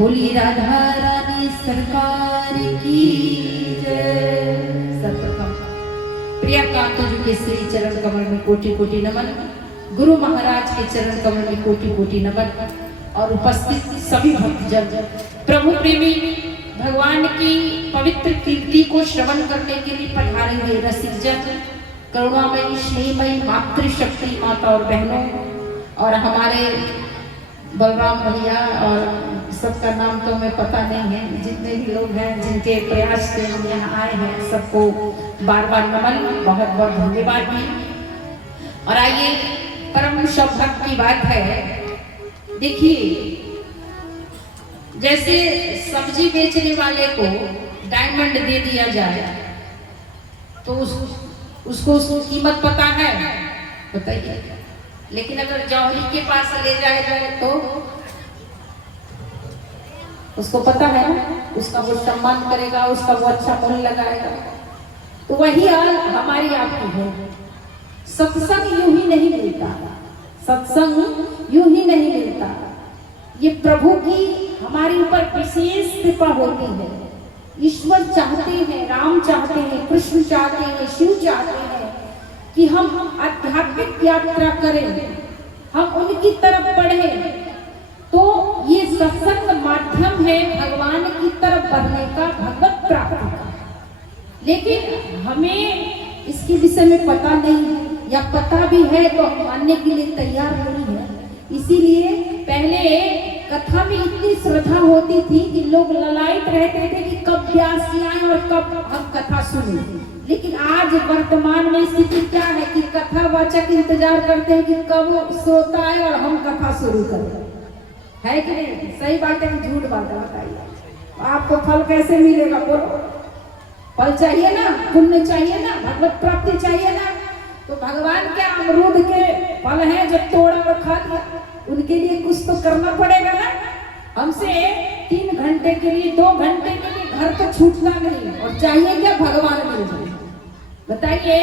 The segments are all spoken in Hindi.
बोली राधा रानी सरकार की जय। सर्वप्रथम प्रिया कांतो जी के श्री चरण कमल में कोटि कोटि नमन, गुरु महाराज के चरण कमल में कोटि कोटि नमन, और उपस्थित सभी भक्तजन, प्रभु प्रेमी भगवान की पवित्र कीर्ति को श्रवण करने के लिए पधारे हुए रसिक जन, करुणामयी स्नेहमयी मातृशक्ति माता और बहनों, और हमारे बलराम भैया और सबका नाम तो हमें पता नहीं है, जितने भी लोग हैं जिनके प्रयास से हम यहाँ आए हैं सबको बार बार नमन, बहुत बहुत धन्यवाद भी। और आइए परम सौभाग्य की बात है, देखिए जैसे सब्जी बेचने वाले को डायमंड दे दिया जाए तो उसको उसकी कीमत पता है, बताइए। लेकिन अगर जौहरी के पास ले जाए जाए तो उसको पता है ना, उसका वो सम्मान करेगा, उसका वो अच्छा मूल्य लगाएगा। तो वही हाल हमारी आपकी है। सत्संग यूं ही नहीं मिलता, सत्संग यूं ही नहीं मिलता। ये प्रभु की हमारे ऊपर विशेष कृपा होती है। ईश्वर चाहते हैं, राम चाहते हैं, कृष्ण चाहते हैं, शिव चाहते हैं कि हम आध्यात्मिक यात्रा करें, हम उनकी तरफ बढ़ें। तो ये सत्संग माध्यम है भगवान की तरफ बढ़ने का, भगवत प्राप्ति का। लेकिन हमें इसके विषय में पता नहीं है, या पता भी है तो हम मानने के लिए तैयार नहीं है। इसीलिए पहले कथा में इतनी श्रद्धा होती थी कि लोग ललायित रहते थे कि कब व्यास जी आए और कब हम कथा सुने। लेकिन आज वर्तमान में स्थिति क्या है कि कथावाचक इंतजार करते हैं कि कब श्रोता आए और हम कथा शुरू करें, है कि नहीं? सही बात है कि झूठ बात है? बताइए आपको फल कैसे मिलेगा? बोलो, फल चाहिए ना, पुण्य चाहिए ना, भगवत प्राप्ति चाहिए ना। तो भगवान के अमरूद के फल हैं जो तोड़ा और खा दिया, उनके लिए कुछ तो करना पड़ेगा ना। हमसे 3 घंटे के लिए, 2 घंटे के लिए घर तो छूटना नहीं, और चाहिए क्या? भगवान मिल जाए। बताइए,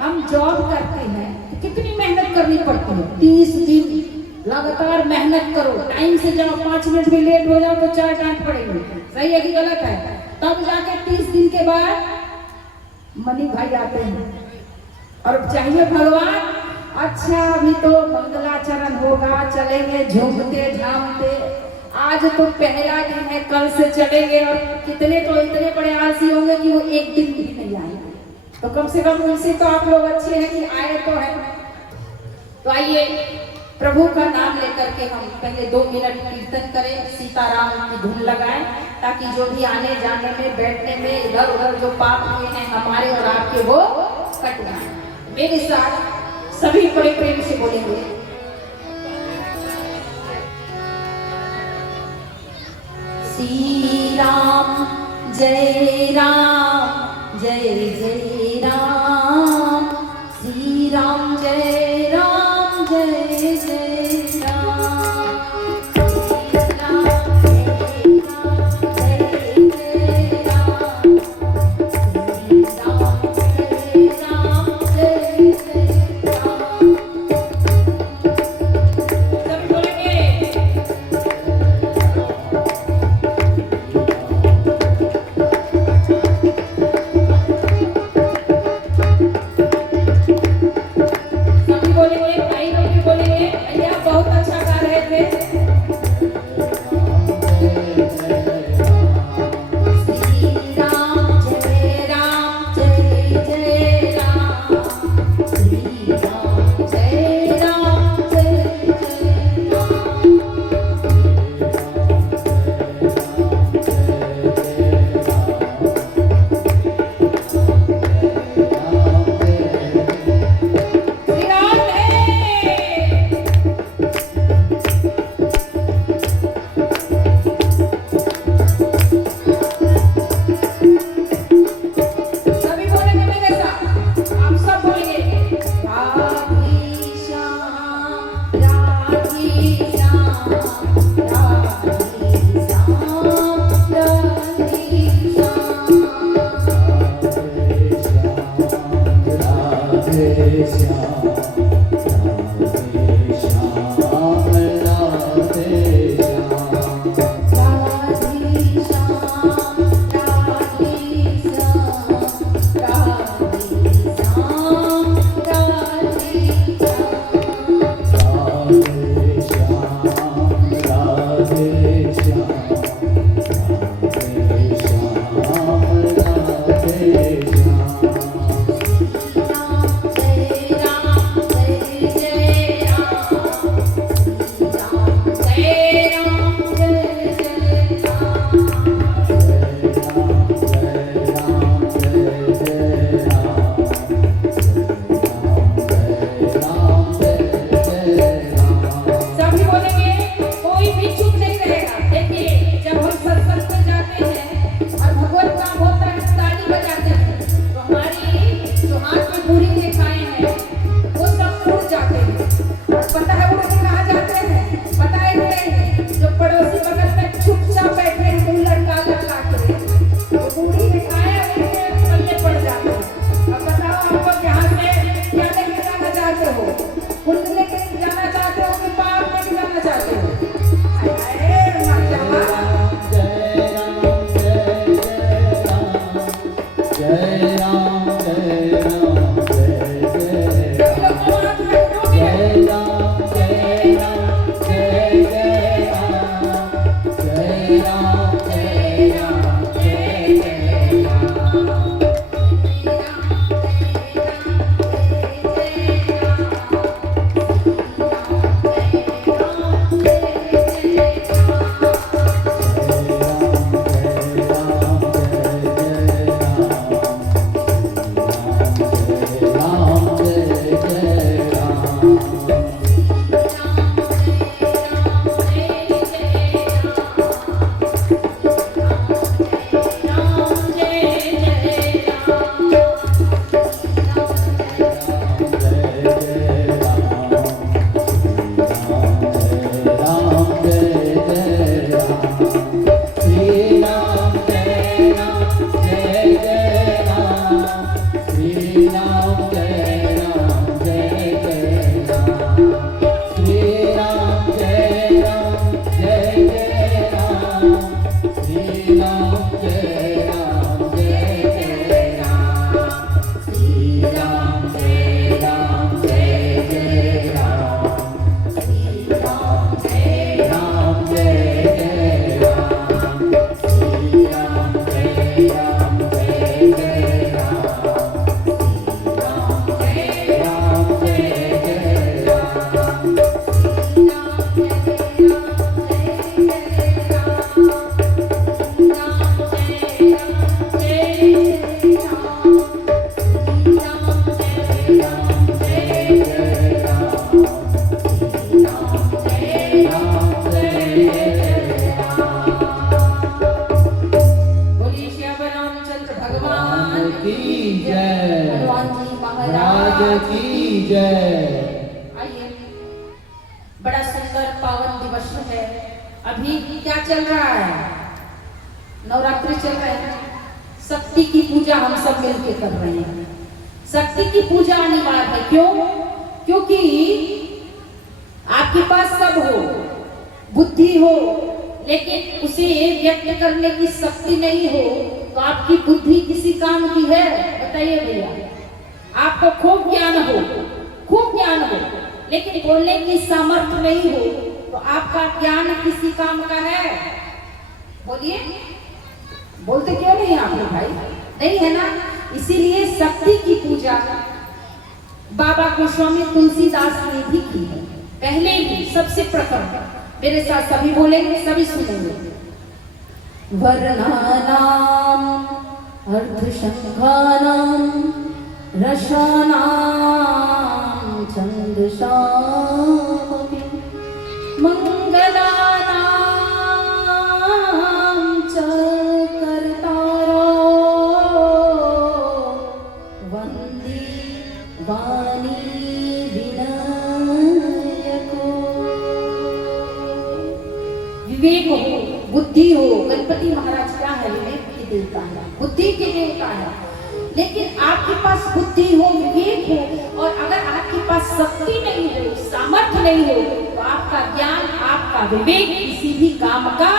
हम जॉब करते हैं तो कितनी मेहनत करनी पड़ती है? 30 दिन लगातार मेहनत करो, टाइम से जाओ, 5 मिनट भी लेट हो जाओ तो 4 डांट पड़ेगी। सही है कि गलत है? तब जाके 30 दिन के बाद मनी भाई आते हैं और चाहिए भगवान। अच्छा, अभी तो मंगलाचरण होगा, चलेंगे झूमते झामते, आज तो पहला दिन है, कल से चलेंगे। और कितने तो इतने बड़े आलसी होंगे कि वो एक दिन भी नहीं आएंगे। तो कम से कम उनसे तो आप लोग अच्छे हैं कि आए तो है। तो आइए प्रभु का नाम लेकर के हम पहले 2 मिनट कीर्तन करें, सीताराम की धुन लगाएं, ताकि जो भी आने जाने में, बैठने में, इधर उधर जो पाप हुए हैं हमारे और आपके वो कट जाएं। मेरे साथ सभी बड़े प्रेम से बोलेंगे, श्री राम जय राम जय जय राम, श्री राम जय राम जय जय राम, श्री राम जय राम जय जय राम, श्री राम जय राम जय जय राम। सब बोलेंगे, की जय। आइए, बड़ा सुंदर पावन दिवस है। अभी क्या चल रहा है? नवरात्रि चल रहे हैं। शक्ति की पूजा हम सब मिलकर कर रहे हैं। शक्ति की पूजा अनिवार्य है। क्यों? क्योंकि आपके पास सब हो, बुद्धि हो, लेकिन उसे व्यक्त करने की शक्ति नहीं हो, तो आपकी बुद्धि किसी काम की है? बताइए भैया। आपको खूब ज्ञान हो, लेकिन बोलने की सामर्थ्य नहीं हो, तो आपका ज्ञान किसी काम का है? बोलिए, बोलते क्यों नहीं आप लोग भाई? नहीं है ना? इसीलिए शक्ति की पूजा बाबा गोस्वामी तुलसीदास ने भी की है, पहले ही सबसे प्रथम। मेरे साथ सभी बोलेंगे, सभी सुनेंगे। वर्णानाम अर्धशंखानाम रसानाम छंदसाम मंगलानाम च कर्तारो वंदे वाणी विनायको। विवेक हो, बुद्धि हो। गणपति महाराज क्या है? विवेक के देवता है, बुद्धि के देवता है। लेकिन आपके पास बुद्धि हो, विवेक हो, और अगर आपके पास शक्ति नहीं हो, सामर्थ्य नहीं हो, तो आपका ज्ञान, आपका विवेक किसी भी काम का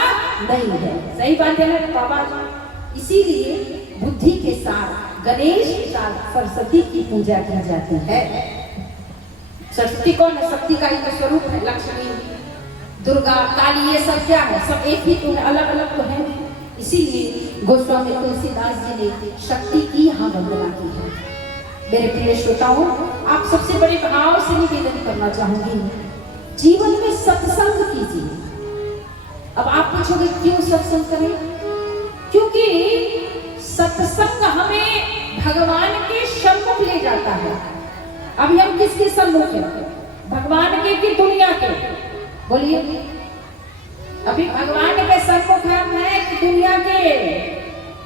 नहीं है। सही बात है ना बाबा? इसीलिए बुद्धि के साथ, गणेश के साथ सरस्वती की पूजा की जाती है। सरस्वती कौन है? शक्ति का ही स्वरूप है। लक्ष्मी, दुर्गा, काली, ये सब क्या है? सब एक ही तो है, अलग अलग तो है। इसीलिए गोस्वामी तुलसीदास जी ने शक्ति की यहाँ वंदना की है। मेरे प्रिय श्रोताओं, आप सबसे बड़े भाव से निवेदन करना चाहूंगी, जीवन में सत्संग कीजिए। अब आप पूछोगे क्यों सत्संग करें? क्योंकि सत्संग हमें भगवान के सम्मुख ले जाता है। अभी हम किसके सम्मुख हैं? भगवान के कि दुनिया के? बोलिए। अभी भगवान के सम्मुख हम हैं कि दुनिया के?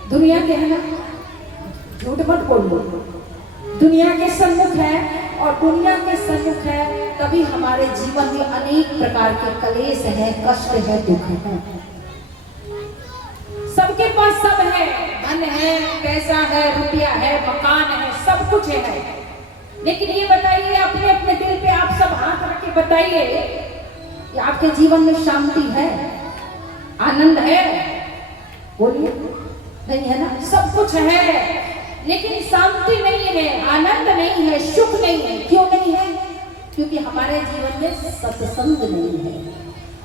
दुनिया के है ना? झूठ मत बोलो। दुनिया के सम्मुख है, और दुनिया के सम्मुख है तभी हमारे जीवन में अनेक प्रकार के कलेश है, कष्ट है, दुख है। सबके पास सब है, धन है, पैसा है, रुपया है, मकान है, सब कुछ है। लेकिन ये बताइए, अपने अपने दिल पे आप सब हाथ रख के बताइए कि आपके जीवन में शांति है, आनंद है? बोलिए, नहीं है ना? सब कुछ है, लेकिन शांति नहीं है, आनंद नहीं है, सुख नहीं है। क्यों नहीं है? क्योंकि हमारे जीवन में सत्संग नहीं है।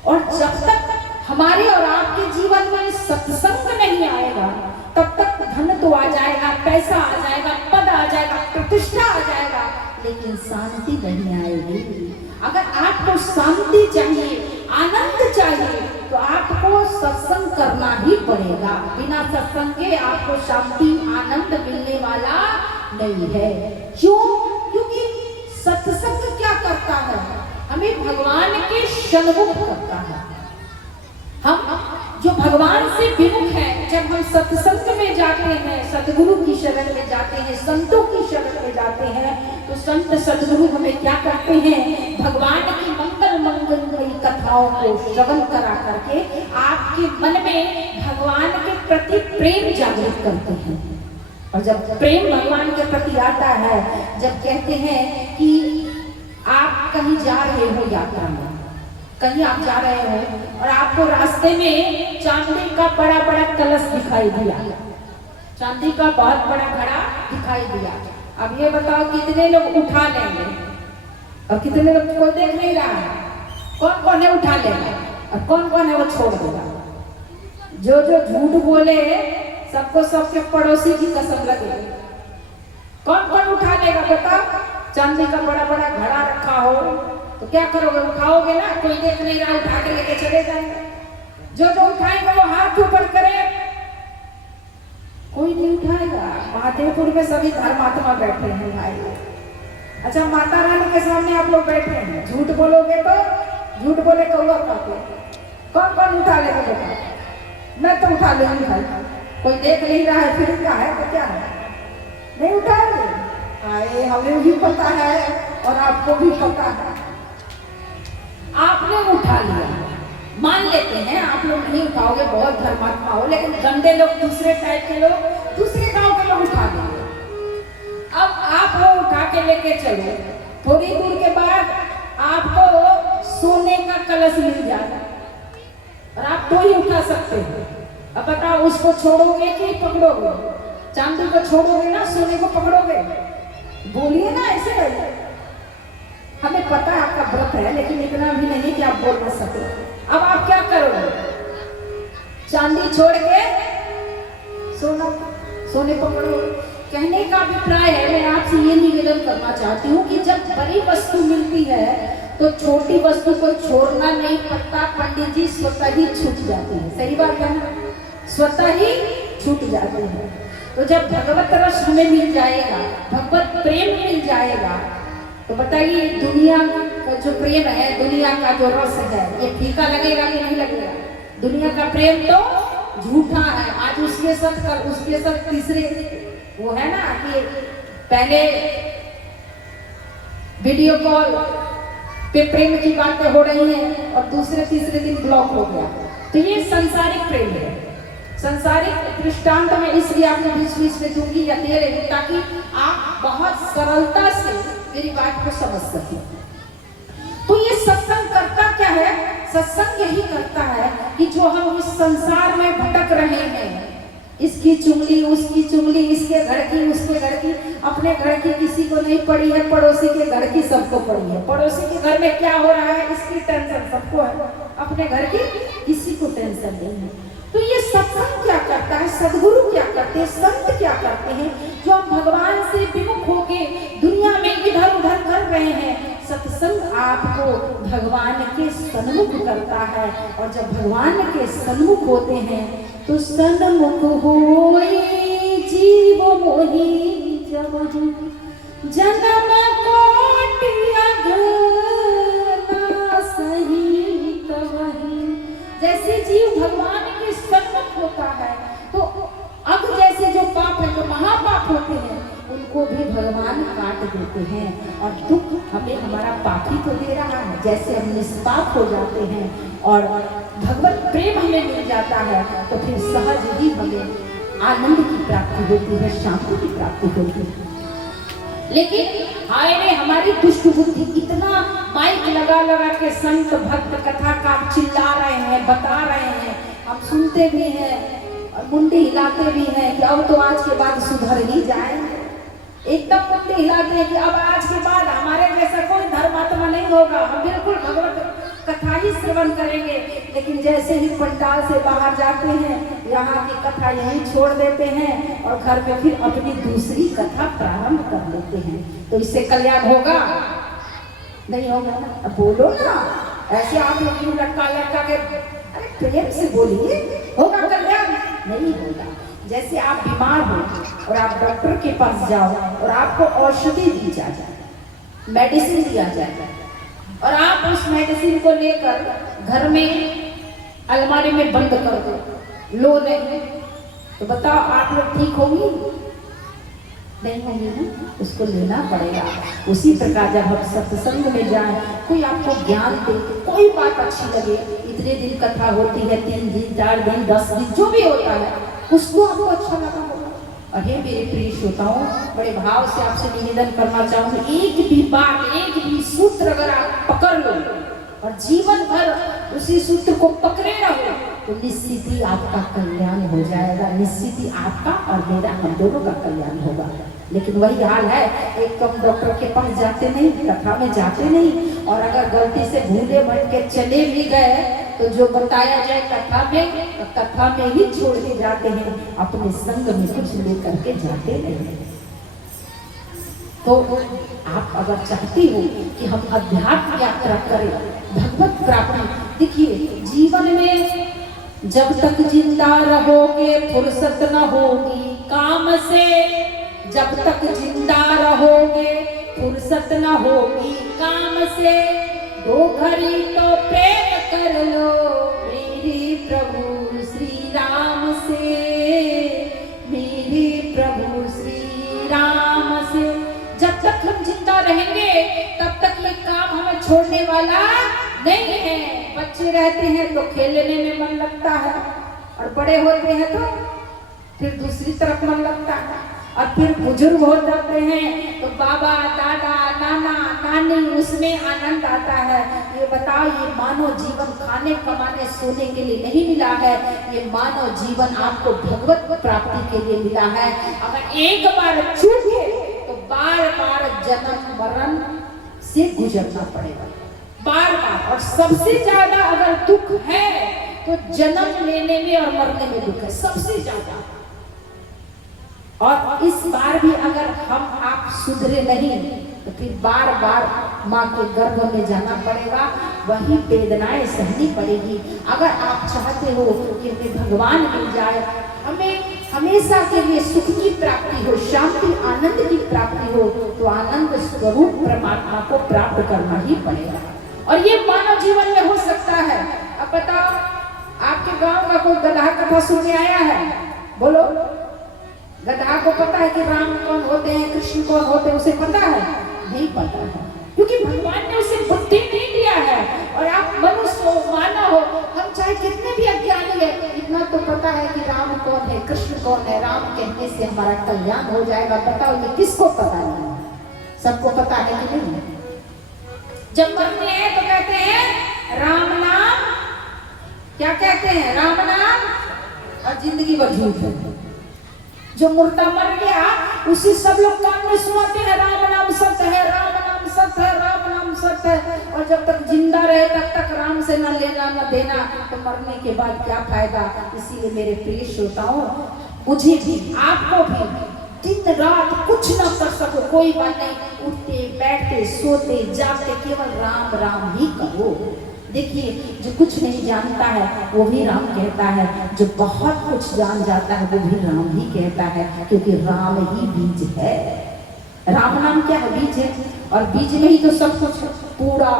और जब तक हमारे और आपके जीवन में सत्संग नहीं आएगा, तब तक धन तो आ जाएगा, पैसा आ जाएगा, पद आ जाएगा, प्रतिष्ठा आ जाएगा, लेकिन शांति नहीं आएगी। अगर आपको शांति चाहिए, आनंद चाहिए, तो आपको सत्संग करना ही पड़ेगा। बिना सत्संग के आपको शांति, आनंद मिलने वाला नहीं है। क्यों? क्योंकि सत्संग क्या करता है? हमें भगवान के सन्मुख करता है। हम जो भगवान से विमुख है, जब हम सत्संग में जाते हैं, सतगुरु की शरण में जाते हैं, संतों की शरण में जाते हैं, तो संत सतगुरु हमें क्या करते हैं? भगवान की मंगलमयी कथाओं को श्रवण करा करके आपके मन में भगवान के प्रति प्रेम जागृत करते हैं। और जब प्रेम भगवान के प्रति आता है, जब कहते हैं कि आप कहीं जा रहे हो यात्रा में, कहीं आप जा रहे हो और आपको रास्ते में चांदी का बड़ा बड़ा कलश दिखाई दिया, चांदी का बहुत बड़ा घड़ा दिखाई दिया। अब ये बताओ कितने लोग उठा लेंगे और कितने लोग कोई देख नहीं रहा है? कौन कौन है उठा लेगा और कौन कौन है वो छोड़ देगा? जो जो झूठ बोले सबको सबके पड़ोसी की कसम लगे। कौन कौन उठा लेगा बताओ? चांदी का बड़ा बड़ा घड़ा रखा हो तो क्या करोगे? उठाओगे ना? कोई देख नहीं रहा, उठा के लेके चले जाएंगे। जो जो उठाएंगे वो हाथ ऊपर करे, कोई नहीं उठाएगा। महादेवपुर में सभी धर्मात्मा बैठे हैं भाई। अच्छा, माता रानी के सामने आप लोग बैठे हैं, झूठ बोलोगे तो झूठ बोले कौवा खाते। कौन कौन उठा लेगा बेटा? मैं तो उठा लूंगी भाई। कोई देख नहीं रहा है फिर क्या है तो क्या है? नहीं उठाएंगे। आए हमें भी पता है और आपको भी पता है। आपने उठा लिया, मान लेते हैं आप लोग नहीं उठाओगे, बहुत धर्मात्मा हो, लेकिन गंदे लोग, दूसरे टाइप के लोग, दूसरे गांव के लोग उठा लेंगे। अब आप वो उठा के लेके चलो, थोड़ी दूर के बाद आपको सोने का कलश मिल जाएगा और आप तो ही उठा सकते हो। अब बताओ उसको छोड़ोगे कि पकड़ोगे? चांदी को छोड़ोगे ना, सोने को पकड़ोगे? बोलिए ना ऐसे। हमें पता है आपका व्रत है, लेकिन इतना भी नहीं कि आप बोल ना सको। अब आप क्या करोगे? चांदी छोड़ के सोने पकड़ोगे। कहने का अभिप्राय है, मैं आपसे ये निवेदन करना चाहती हूँ कि जब बड़ी वस्तु मिलती है तो छोटी वस्तु को छोड़ना नहीं पड़ता। पंडित जी स्वतः ही छूट जाती है। सही बात है ना? स्वतः ही छूट जाती है। तो जब भगवत रस हमें मिल जाएगा, भगवत प्रेम मिल जाएगा, तो बताइए दुनिया का जो प्रेम है, दुनिया का जो रस है, ये फीका लगेगा कि नहीं लगेगा? दुनिया का प्रेम तो झूठा है। आज उसके साथ, कल उसके साथ, तीसरे वो है ना कि पहले वीडियो कॉल पे प्रेम की बातें हो रही हैं और दूसरे तीसरे दिन ब्लॉक हो गया। तो ये संसारिक प्रेम है। संसारिक दृष्टांत में इसलिए आपको बीच में दूंगी या दे रही हूं ताकि आप बहुत सरलता से मेरी बात को समझ सकें। तो ये सत्संग करता क्या है? सत्संग यही करता है कि जो हम इस संसार में भटक रहे हैं, इसकी चुंगली, उसकी चुंगली, इसके घर की, उसके घर की, अपने घर की किसी को नहीं पड़ी है, पड़ोसी के घर की सबको पड़ी है। पड़ोसी के घर में क्या हो रहा है इसकी टेंशन सबको है, अपने घर की किसी को टेंशन नहीं है। तो ये सत्संग क्या करता है, सदगुरु क्या करते हैं, संत क्या करते हैं? जो हम भगवान से विमुख होके दुनिया में इधर उधर कर रहे हैं, सत्संग आपको भगवान के सन्मुख करता है। और जब भगवान के सन्मुख होते हैं तो सन्मुख होई जीव मोहि जमहि जन्म कोटि अघना सही कवहि। जैसे जीव भगवान के सन्मुख होता है तो अग जैसे जो पाप है, जो महापाप होते हैं, उनको भी भगवान काट देते हैं। और दुख हमें हमारा पाप ही तो दे रहा है। जैसे हम निष्पाप हो जाते हैं और भगवत प्रेम हमें मिल जाता है तो फिर सहज ही हमें आनंद की प्राप्ति होती है, शांति की प्राप्ति होती है। लेकिन हाय रे हमारी दुष्ट बुद्धि इतना माइक लगा लगा के संत भक्त कथा का चिल्ला रहे हैं, बता रहे हैं, हम सुनते भी हैं और मुंडी हिलाते भी हैं कि अब तो आज के बाद सुधर ही जाएंगे। एकदम मुंडी हिलाते हैं कि अब आज के बाद हमारे जैसा कोई धर्मात्मा नहीं होगा, हम बिल्कुल भगवत कथा ही श्रवण करेंगे। लेकिन जैसे ही पंडाल से बाहर जाते हैं, यहाँ की कथा यहीं छोड़ देते हैं और घर में फिर अपनी दूसरी कथा प्रारंभ कर लेते हैं। तो इससे कल्याण होगा? नहीं होगा ना? अब बोलो ना, ऐसे आप लोग लटका लटका के, अरे प्रेम से बोलिए, होगा कल्याण? नहीं होगा। जैसे आप बीमार हो और आप डॉक्टर के पास जाओ और आपको औषधि दी जाए, मेडिसिन दिया जाए और आप उस मेडिसिन को लेकर घर में अलमारी में बंद कर दो, लो नहीं, तो बताओ आप लोग ठीक होंगी? नहीं होंगी ना? उसको लेना पड़ेगा। उसी प्रकार जब हम सत्संग में जाएं, कोई आपको ज्ञान दे, कोई बात अच्छी लगे, इतने दिन कथा होती है, 3 दिन 4 दिन 10 दिन जो भी होता है, उसको आपको अच्छा लगा होगा। और हे मेरे प्रिय श्रोताओं, बड़े भाव से आपसे निवेदन करना चाहूंगी, एक भी बात, एक भी सूत्र अगर आप पकड़ लो और जीवन भर उसी सूत्र को पकड़े रहो तो निश्चित ही आपका कल्याण हो जाएगा। निश्चित ही आपका और मेरा, हम दोनों का कल्याण होगा। लेकिन वही हाल है, एक तो हम डॉक्टर के पास जाते नहीं, कथा में जाते नहीं, और अगर गलती से भूले भट के चले भी गए तो जो बताया जाए कथा में, तो कथा में ही छोड़ के जाते हैं, अपने संग में कुछ लेकर के जाते नहीं। तो आप अगर चाहती हो कि हम अध्यात्म यात्रा करें, भगवत प्राप्ति, देखिए जीवन में जब तक जिंदा रहोगे फुर्सत न होगी काम से, जब तक जिंदा रहोगे फुर्सत न होगी काम से, 2 घड़ी तो प्रेम कर लो मेरे प्रभु श्री राम से, मेरे प्रभु श्री राम से। रहेंगे तब तक ये काम हमें छोड़ने वाला नहीं है। बच्चे रहते हैं तो खेलने में मन लगता है, और बड़े होते हैं तो फिर दूसरी तरफ मन लगता है, और फिर बुजुर्ग हो जाते हैं तो बाबा दादा नाना नानी उसमें आनंद आता है। ये बताओ, ये मानव जीवन खाने कमाने सोने के लिए नहीं मिला है, ये मानव जीवन आपको भगवत प्राप्ति के लिए मिला है। अगर एक बार चूके तो बार बार जन्म मरण से गुजरना पड़ेगा, बार बार। और सबसे ज्यादा अगर दुख है तो जन्म लेने में और मरने में दुख है सबसे ज्यादा। और इस बार भी अगर हम आप सुधरे नहीं तो फिर बार बार माँ के गर्भ में जाना पड़ेगा, वही वेदनाएं सहनी पड़ेगी। अगर आप चाहते हो कि हमें भगवान मिल जाए, हमें हमेशा के लिए सुख की प्राप्ति हो, शांति आनंद की प्राप्ति हो, तो आनंद स्वरूप परमात्मा को प्राप्त करना ही पड़ेगा। और ये मानव जीवन में हो सकता है। अब बताओ, आपके गांव का कोई गधा कथा सुनने आया है? बोलो। गधा को पता है कि राम कौन होते हैं, कृष्ण कौन होते हैं? उसे पता है? नहीं पता है, क्योंकि भगवान ने उसे बुद्धि नहीं दिया है। और आप मनुष्य हो, मानव हो, हम चाहे कितने भी अज्ञानी है, इतना तो पता है कि राम कौन है, कृष्ण कौन है। राम कहने से हमारा कल्याण हो जाएगा। बताओ, ये किसको पता नहीं? सबको पता है कि नहीं? जब मरते हैं तो कहते हैं राम नाम, क्या कहते हैं? राम नाम, और जिंदगी भर झूठ है। जो मुर्दा मर गया उसी सब लोग कान में सुनाते हैं राम नाम सत्य है, राम नाम सत्य है, राम नाम सत्य है। और जब तक जिंदा रहे तब तक राम से न लेना न देना, तो मरने के बाद क्या फायदा? इसीलिए मेरे प्रिय श्रोताओं, मुझे भी आपको भी दिन रात कुछ न कर सको कोई बात नहीं, उठते बैठते सोते जागते केवल राम राम ही करो। देखिए, जो कुछ नहीं जानता है वो भी राम कहता है, जो बहुत कुछ जान जाता है वो भी राम ही कहता है, क्योंकि राम ही बीज है। राम नाम क्या है? बीज है। और बीज में ही तो सब कुछ है। पूरा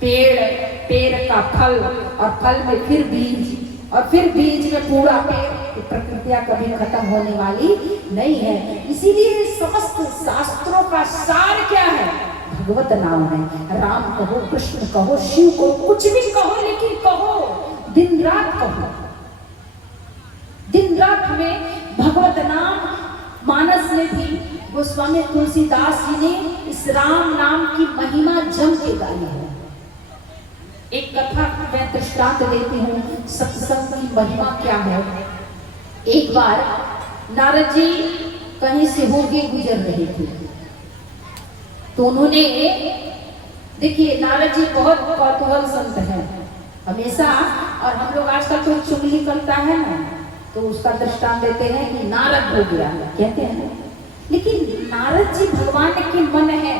पेड़, पेड़ का फल, और फल में फिर बीज, और फिर बीज में पूरा पेड़। प्रकृतियां कभी खत्म होने वाली नहीं है। इसीलिए समस्त शास्त्रों का सार क्या है? भगवत नाम है। राम कहो, कृष्ण कहो, शिव कहो, कुछ भी कहो, लेकिन कहो, दिन रात कहो। दिन रात में भगवत नाम। मानस में भी गोस्वामी तुलसीदास जी ने इस राम नाम की महिमा जम के गाई है। एक कथा मैं दृष्टांत देती हूँ, सत्संग की महिमा क्या है। एक बार नारद जी कहीं से होके गुजर रहे थे, तो उन्होंने, देखिए नारद जी बहुत कौतूहल संत हैं हमेशा। और हम लोग आजकल कोई चुगली करता है ना, तो उसका दृष्टांत देते हैं कि नारद हो गया, कहते हैं। लेकिन नारद जी भगवान के मन है,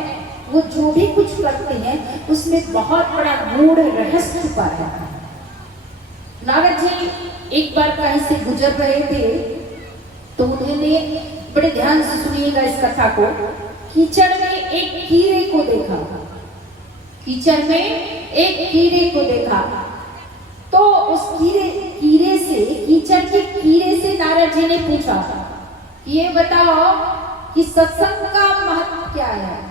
वो जो भी कुछ करते हैं उसमें बहुत बड़ा गूढ़ रहस्य छुपा है। नारद जी एक बार कहीं से गुजर रहे थे, तो उन्होंने, बड़े ध्यान से सुनिएगा इस कथा को, कीचड़ में एक कीड़े को देखा। कीचड़ में एक कीड़े को देखा, तो उस कीड़े से, कीचड़ के कीड़े से नारद जी ने पूछा, ये बताओ कि सत्संग का महत्व क्या है।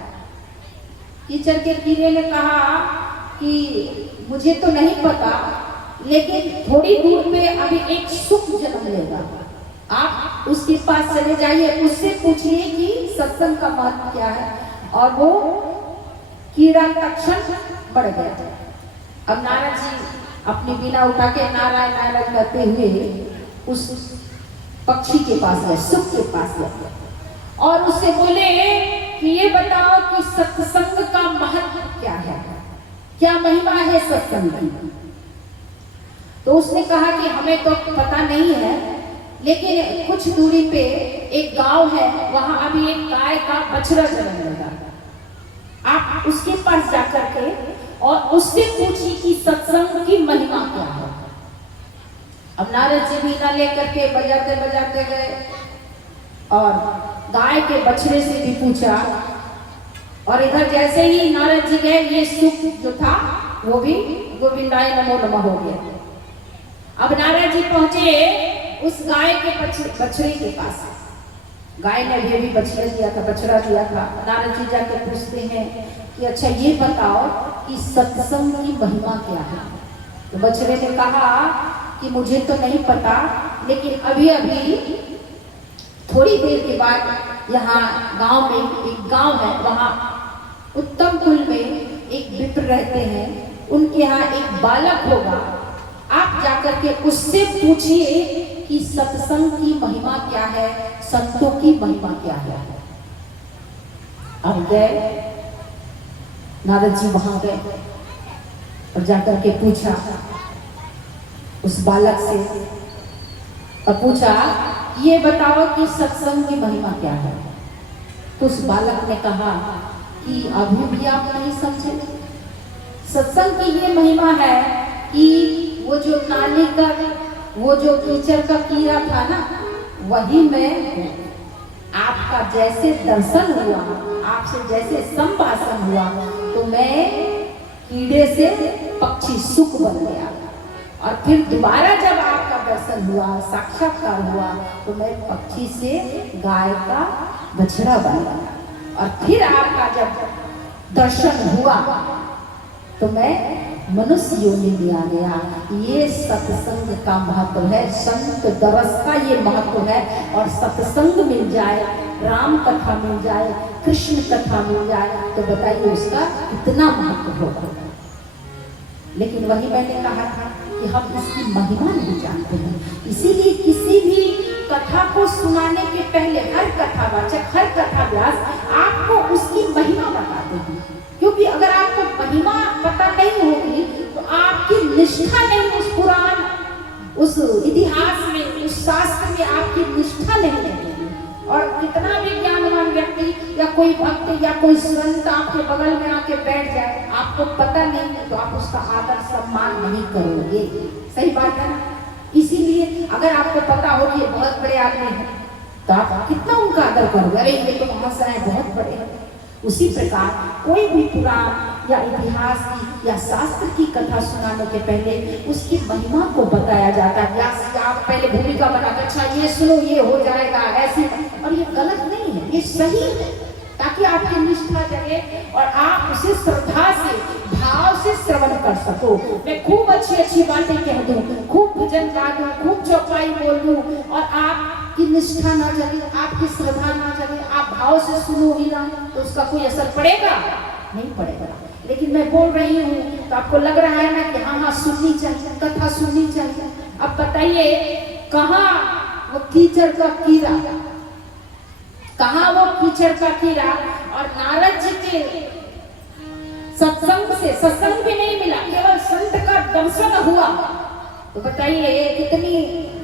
कीचड़ के कीड़े ने कहा कि मुझे तो नहीं पता, लेकिन थोड़ी दूर पे अभी एक सुख जन्म लेगा, आप उसके पास चले जाइए, उससे पूछिए कि सत्संग का महत्व क्या है। और वो कीड़ा तक्षण बढ़ गया। अब नारद जी अपनी बीना उठा के नारायण नारायण करते हुए उस पक्षी के पास गए, सुख के पास गए, और उससे बोले कि ये बताओ कि सत्संग का महत्व क्या है, क्या महिमा है सत्संग की। तो उसने कहा कि हमें तो पता नहीं है, लेकिन कुछ दूरी पे एक गांव है, वहां अभी एक गाय का बछड़ा जन्म लेगा। आप उसके पास जाकर के और उससे पूछिए कि सत्संग की महिमा क्या है। अब नारद जी भी ना लेकर के बजाते बजाते गए और गाय के बछड़े से भी पूछा, और इधर जैसे ही नारद जी गए, ये सुख जो था वो भी गोविंदाय नमो नमः हो गया। अब नारद जी पहुंचे उस गाय के बछड़े के पास, गाय ने भी बछड़ा दिया था, बछड़ा दिया था। नारद जी जाके पूछते हैं कि अच्छा ये बताओ कि सत्संग की महिमा क्या है। तो बछड़े ने कहा कि मुझे तो नहीं पता, लेकिन अभी अभी थोड़ी देर के बाद यहाँ गांव में एक गांव है, वहाँ उत्तम कुल में एक विप्र रहते हैं, उनके यहाँ एक बालक होगा, आप जाकर के उससे पूछिए कि सत्संग की महिमा क्या है, संतों की महिमा क्या है। अब गए नारद जी, वहां गए और जाकर के पूछा उस बालक से, और पूछा ये बताओ कि सत्संग की महिमा क्या है। तो उस बालक ने कहा कि अभी भी आप नहीं समझे। सत्संग की ये महिमा है कि वो जो नाली का, वो जो कीचड़ का कीड़ा था ना, वही मैं हूँ। आपका जैसे दर्शन हुआ, आपसे जैसे संभाषण हुआ, तो मैं कीड़े से पक्षी सुख बन गया, और फिर दोबारा जब आपका दर्शन हुआ, साक्षात्कार हुआ, तो मैं पक्षी से गाय का बछड़ा बन गया, और फिर आपका जब दर्शन हुआ तो मैं मनुष्य योनि में आ गया। ये सत्संग का महत्व है, संत दरस का ये महत्व है। और सत्संग मिल जाए, राम कथा मिल जाए, कृष्ण कथा मिल जाए, तो बताइए उसका कितना महत्व होगा। लेकिन वही मैंने कहा था कि हम इसकी महिमा नहीं जानते हैं, इसीलिए किसी भी कथा को सुनाने के पहले हर कथावाचक, हर कथा व्यास आपको उसकी महिमा बताते हैं। क्योंकि अगर आपको महिमा पता नहीं होगी तो आपकी निष्ठा नहीं, उस पुराण, उस इतिहास में, उस शास्त्र में आपकी निष्ठा नहीं रहेगी। और कितना भी ज्ञानवान व्यक्ति या कोई भक्त या कोई संत आपके बगल में आके बैठ जाए, आपको पता नहीं तो आप उसका आदर सम्मान नहीं करोगे। सही बात है। इसीलिए अगर आपको पता हो कि ये बहुत बड़े आदमी हैं, तो आप कितना उनका आदर करोगे, अरे ये तो महाशय बहुत बड़े हैं। उसी प्रकार कोई भी पुराण या इतिहास की या शास्त्र की कथा सुनाने के पहले उसकी महिमा को बताया जाता है। व्यास आप पहले भूमिका बनाते, अच्छा ये सुनो, ये हो जाएगा ऐसी, और ये गलत नहीं है, ये सही है, ताकि आपकी निष्ठा जगे और आप उसे श्रद्धा से, भाव से श्रवण कर सको। मैं खूब अच्छी अच्छी बातें कह दूं, खूब भजन गा दूं, खूब चौपाई बोल दूं, और आपकी निष्ठा ना जगे, आपकी श्रद्धा ना जगे, आप भाव से सुनो ही ना, तो उसका कोई असर पड़ेगा? नहीं पड़ेगा। लेकिन मैं बोल रही हूँ तो आपको लग रहा है ना कि हाँ हाँ सुननी चाहिए, कथा सुननी चाहिए। अब बताइए कहाँ वो कीचड़ का कीड़ा, कहाँ वो कीचड़ का कीड़ा, और नारद जी के सत्संग से, सत्संग भी नहीं मिला, केवल संत का दर्शन हुआ, तो बताइए कितनी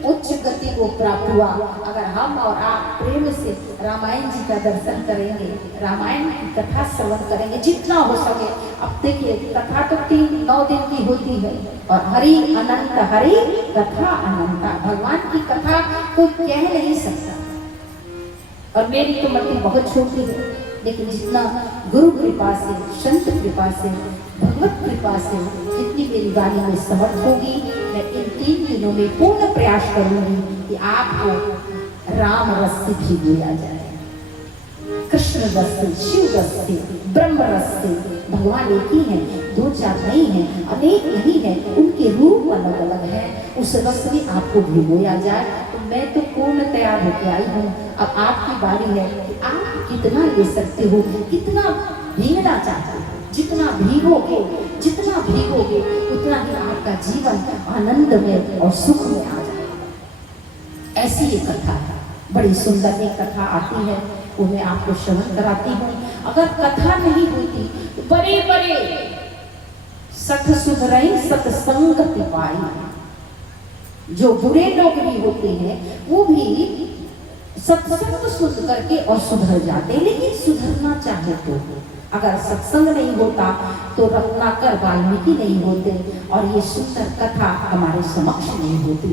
उच्च गति को प्राप्त हुआ। अगर हम और आप प्रेम से रामायण जी का दर्शन करेंगे, रामायण की कथा श्रवण करेंगे जितना हो सके। अब देखिए कथा तो 9 दिन की होती है, और हरि अनंत, हरि कथा अनंता, भगवान की कथा कोई कह नहीं सकता। और मेरी तो मति बहुत छोटी है, लेकिन जितना गुरु कृपा से, संत कृपा से, भगवत कृपा से जितनी मेरी वाणी में समर्थ होगी, मैं इन 3 दिनों में पूर्ण प्रयास करूंगी कि आपको राम रस से भिगोया जाए, कृष्ण रस से, शिव रस से, ब्रह्म रस से। भगवान एक ही है, 2-4 नहीं है, अनेक नहीं है, उनके रूप अलग अलग है। उस रस में आपको भिगोया जाए, तो मैं तो पूर्ण तैयार होकर आई हूँ। अब आपकी बारी है कि आप कितना ले सकते हो, कितना भीगना चाहते हो। जितना भीगोगे, जितना भीगोगे, उतना ही आपका जीवन आनंद में और सुख में आ जाएगा। ऐसी एक कथा है, बड़ी सुंदर एक कथा आती है, वो मैं आपको श्रवण कराती हूँ। अगर कथा नहीं होती तो बड़े बड़े सत सुधरई सत्संगति पाई। जो बुरे लोग भी होते हैं वो भी सत्संग सुन करके और सुधर जाते, लेकिन सुधरना चाहे तो। अगर सत्संग नहीं होता तो रत्नाकर वाल्मीकि नहीं होते, और ये सुंदर कथा हमारे समक्ष नहीं होती।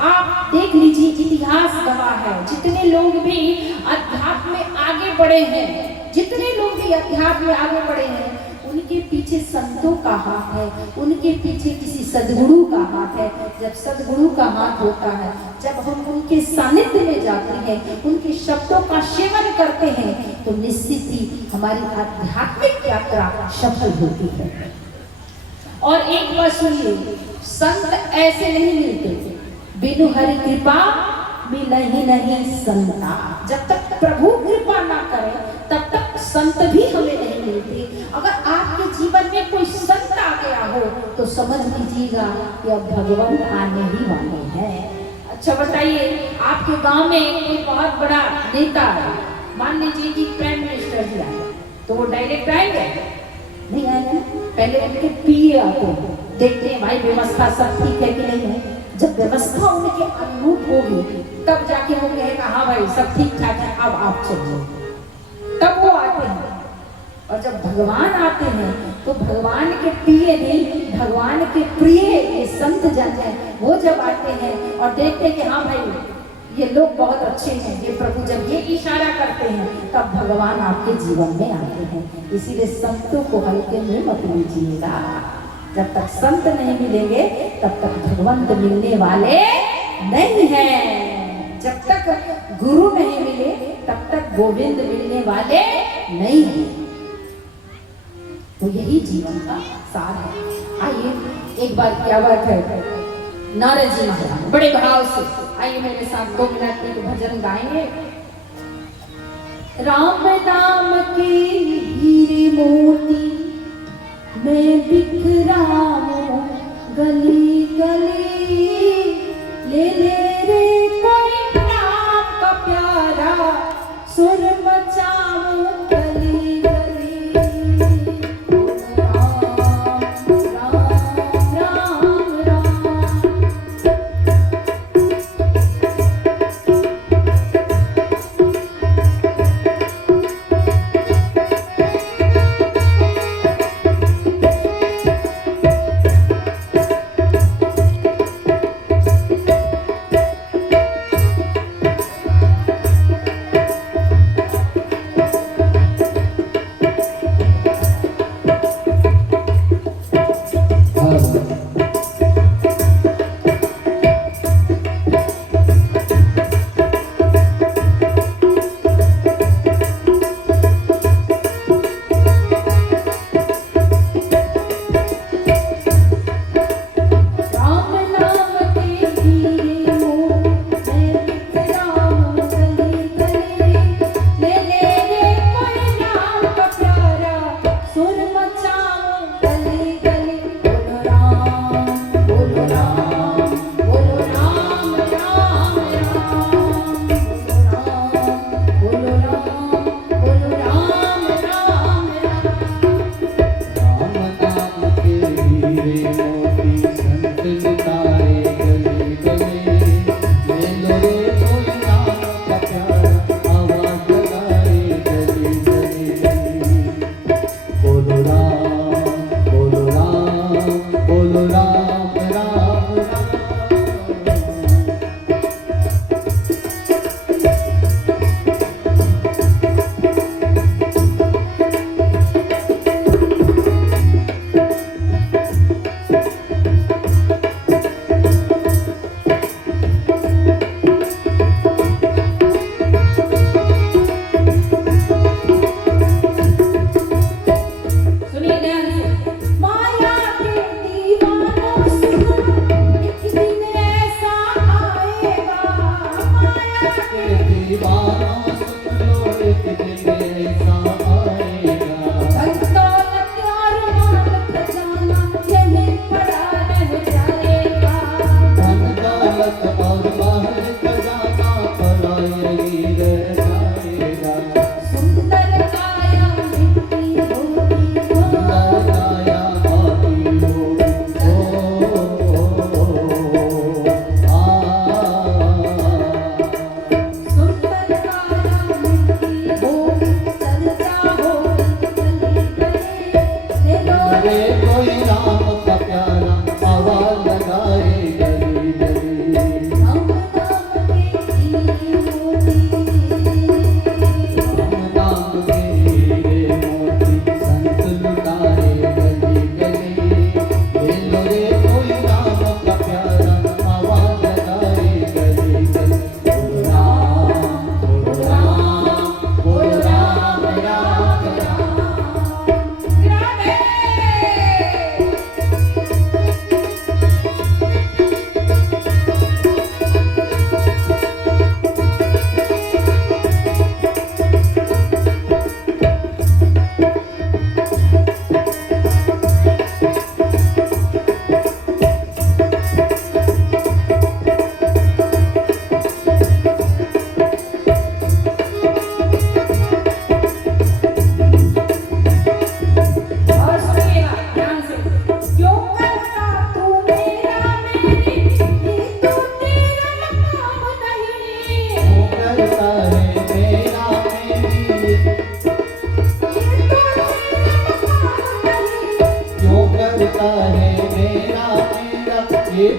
आप देख लीजिए, इतिहास गवाह है, जितने लोग भी अध्यात्म में आगे बढ़े हैं, जितने लोग भी अध्यात्म में आगे बढ़े हैं, उनके उनके पीछे संतों का हाथ है, उनके पीछे किसी सदगुरु का हाथ है। जब सदगुरु का हाथ होता है, जब हम उनके सानिध्य में जाते हैं, उनके शब्दों का सेवन करते हैं, तो निश्चित ही हमारी आध्यात्मिक यात्रा सफल होती है। और एक बात सुनिए, संत ऐसे नहीं मिलते, बिनु हरि कृपा मिले ही नहीं संता। जब तक प्रभु कृपा ना करे तब तक संत भी हमें नहीं मिलते। अगर आपके जीवन में कोई संत आ गया हो तो समझ लीजिएगा कि अब भगवान आने ही वाले हैं। अच्छा बताइए, आपके गांव में कोई बहुत बड़ा नेता है, मान लीजिए कि प्राइम मिनिस्टर जी आए, तो वो डायरेक्ट आएंगे? नहीं आएंगे। पहले उनके पीए आते हैं, देखते हैं भाई व्यवस्था सब ठीक है कि नहीं है। जब व्यवस्था उनके अनुरूप होगी तब जाके वो कहेगा हाँ भाई सब ठीक ठाक है, अब आप चलिए, तब वो आते हैं। और जब भगवान आते हैं तो भगवान के प्रिय नहीं, भगवान के प्रिय ये संत जन हैं, वो जब आते हैं और देखते हैं कि हाँ भाई ये लोग बहुत अच्छे हैं, ये प्रभु जब ये इशारा करते हैं तब भगवान आपके जीवन में आते हैं। इसीलिए संतों को हल्के में मत लीजिएगा। जब तक संत नहीं मिलेंगे तब तक भगवंत मिलने वाले नहीं हैं। जब तक गुरु नहीं मिले तब तक गोविंद मिलने वाले नहीं हैं। तो यही जीवन का सार है। आइए एक बार क्या बात है, नारद जी महाराज बड़े भाव से, आइए मेरे साथ 2 मिनट एक भजन गाएंगे। राम नाम की हीरे मोती मैं बिखराऊं गली गली, ले रे कोई नाम का प्यारा सुर मचाऊं गली गली। राम राम राम राम।